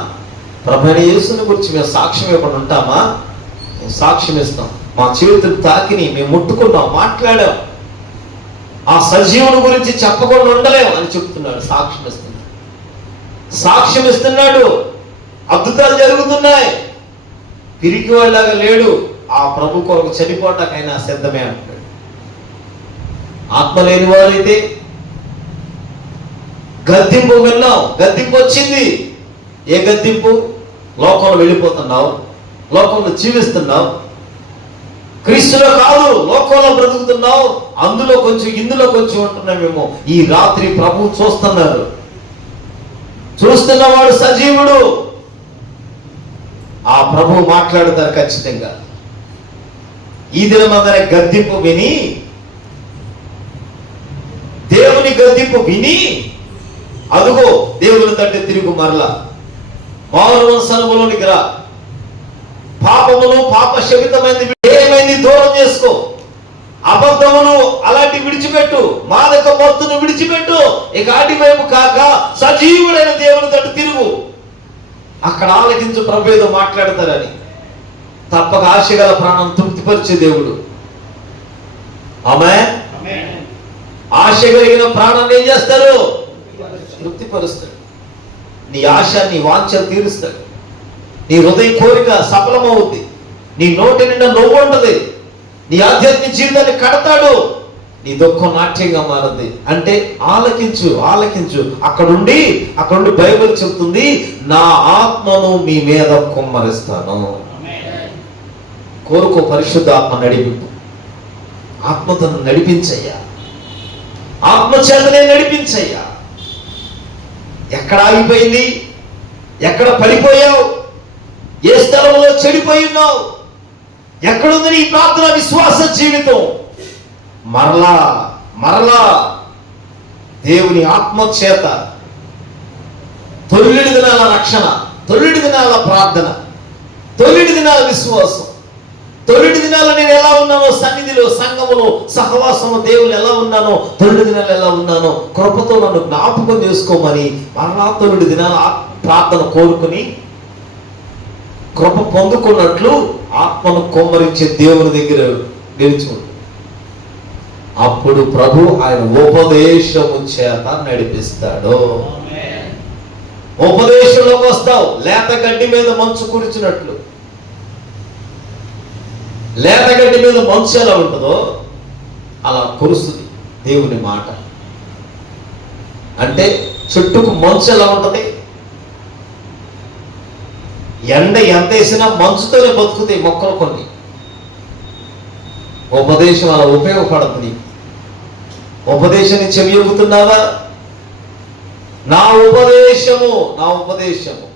ప్రభువైన యేసుని గురించి మేము సాక్ష్యం ఇవ్వకుండా ఉంటామా? మేము సాక్ష్యం ఇస్తాం. మా చేతులు తాకిని, మేము ముట్టుకున్నాం, మాట్లాడాం, ఆ సజీవుని గురించి చెప్పకుండా ఉండలేము అని చెప్తున్నాడు. సాక్ష్యం ఇస్తున్నాడు. అద్భుతాలు జరుగుతున్నాయి. పిరికి వాళ్ళలాగా లేడు. ఆ ప్రభు కొరకు చనిపోటాకైనా సిద్ధమే అంటున్నాడు. ఆత్మ లేని వారైతే గద్దింపు విన్నాం, గద్దింపు వచ్చింది. ఏ గద్దింపు? లోకంలో వెళ్ళిపోతున్నావు, లోకంలో జీవిస్తున్నావు, క్రీస్తులో కాదు లోకంలో బ్రతుకుతున్నావు, అందులో కొంచెం ఇందులో కొంచెం ఉంటున్నామేమో. ఈ రాత్రి ప్రభు చూస్తున్నవాడు సజీవుడు. ఆ ప్రభు మాట్లాడతారు ఖచ్చితంగా. ఈ దినమందరి గద్దింపు విని, దేవుని గద్దింపు విని అదుగో దేవుని తట్టు తిరుగు, మరలా మారుమనసనులోనికి రా. పాపమును పాప శపితమైంది ఏమైంది దూరం చేసుకో. అబద్ధమును అలాంటి విడిచిపెట్టు, మాదక మత్తును విడిచిపెట్టు. ఇక ఆటి వైపు కాక సజీవుడైన దేవుని తట్టు తిరుగు. అక్కడ ఆలకించు, ప్రభు ఏదో మాట్లాడతారని. తప్పక ఆశ గల ప్రాణం తృప్తిపరిచే దేవుడు. ఆమేన్. ఆశ కలిగిన ప్రాణాన్ని ఏం చేస్తారు? తృప్తిపరుస్తాడు. నీ ఆశ, నీ వాంఛ తీరుస్తాడు. నీ హృదయ కోరిక సఫలమవుద్ది. నీ నోటి నిండా నవ్వు ఉంటుంది. నీ ఆధ్యాత్మిక జీవితాన్ని కడతాడు. నీ దుఃఖం నాట్యంగా మారుద్ది. అంటే ఆలకించు, ఆలకించు. అక్కడుండి బైబిల్ చెప్తుంది, నా ఆత్మను మీ మీద కుమ్మరిస్తాను. కోరుకో పరిశుద్ధ ఆత్మ నడిపింపు. ఆత్మతో నడిపించయ్యా, ఆత్మ చేతనే నడిపించయ్యా. ఎక్కడ ఆగిపోయింది? ఎక్కడ పడిపోయావు? ఏ స్థలంలో చెడిపోయి ఉన్నావు? ఎక్కడుంది నీ ప్రార్థన విశ్వాస జీవితం? మరలా దేవుని ఆత్మ చేత తొలిడి దినాల రక్షణ, తొలిడి దినాల ప్రార్థన, తొలిడి దినాల విశ్వాసం, తొలిడి దినాల నేను ఎలా ఉన్నానో సన్నిధిలో, సంఘములో, సహవాసంలో దేవుని ఎలా ఉన్నానో, తొలిడి దినాలు ఎలా ఉన్నానో కృపతో నన్ను జ్ఞాపకం చేసుకోమని మరలా తొలిడి దినాల ప్రార్థన కోరుకుని కృప పొందుకున్నట్లు ఆత్మను కొమ్మరించే దేవుని దగ్గర నిలుచుకుంది. అప్పుడు ప్రభు ఆయన ఉపదేశము చేత నడిపిస్తాడు. ఉపదేశంలోకి వస్తావు. లేత గడ్డి మీద మంచు కురిచినట్లు. లేత గడ్డి మీద మంచు ఎలా ఉంటుందో అలా కురుస్తుంది దేవుని మాట. అంటే చుట్టూకు మంచు ఎలా ఉంటుంది? ఎండ ఎంత వేసినా మంచుతోనే బతుకుతాయి మొక్కలు కొన్ని. ఉపదేశం అలా ఉపయోగపడుతుంది. ఉపదేశాన్ని చెవియొక్కుతున్నావా? నా ఉపదేశము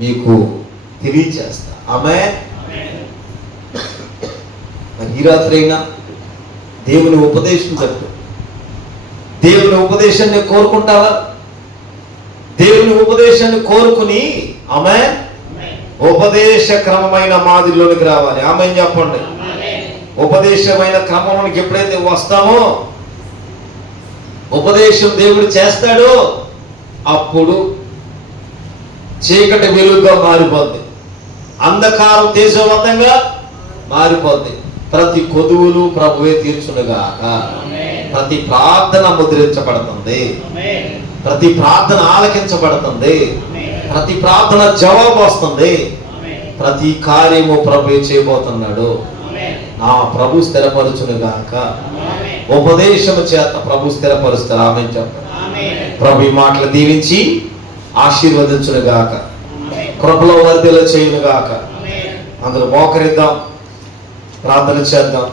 మీకు తెలియచేస్తా. ఆమేన్. మరి ఈ రాత్రి అయినా దేవుని ఉపదేశం చెప్పు. దేవుని ఉపదేశాన్ని కోరుకుంటావా? దేవుని ఉపదేశాన్ని కోరుకుని ఆమేన్ ఉపదేశ క్రమమైన మాదిరిలోనికి రావాలి. ఆమేన్ చెప్పండి. ఉపదేశమైన క్రమంలోనికి ఎప్పుడైతే వస్తామో, ఉపదేశం దేవుడు చేస్తాడో, అప్పుడు చీకటి వెలుగుగా మారిపోద్ది, అంధకారం తేజవంతంగా మారిపోద్ది. ప్రతి కొదువులు ప్రభువే తీర్చునుగాక. ప్రతి ప్రార్థన ముద్రించబడుతుంది, ప్రతి ప్రార్థన ఆలకించబడుతుంది, ప్రతి ప్రార్థన జవాబు వస్తుంది, ప్రతి కార్యము ప్రభువే చేయబోతున్నాడు. నా ప్రభు స్థిరపరచునుగాక. ఉపదేశము చేత ప్రభు స్థిరపరుస్తారు. ఆమేన్ చెప్పండి. ప్రభు ఈ మాటలు దీవించి ఆశీర్వదించునుగాక, కృపలో వర్ధిల్ల చేయునుగాక. అందరూ మోకరిద్దాం, ప్రార్థన చేద్దాం.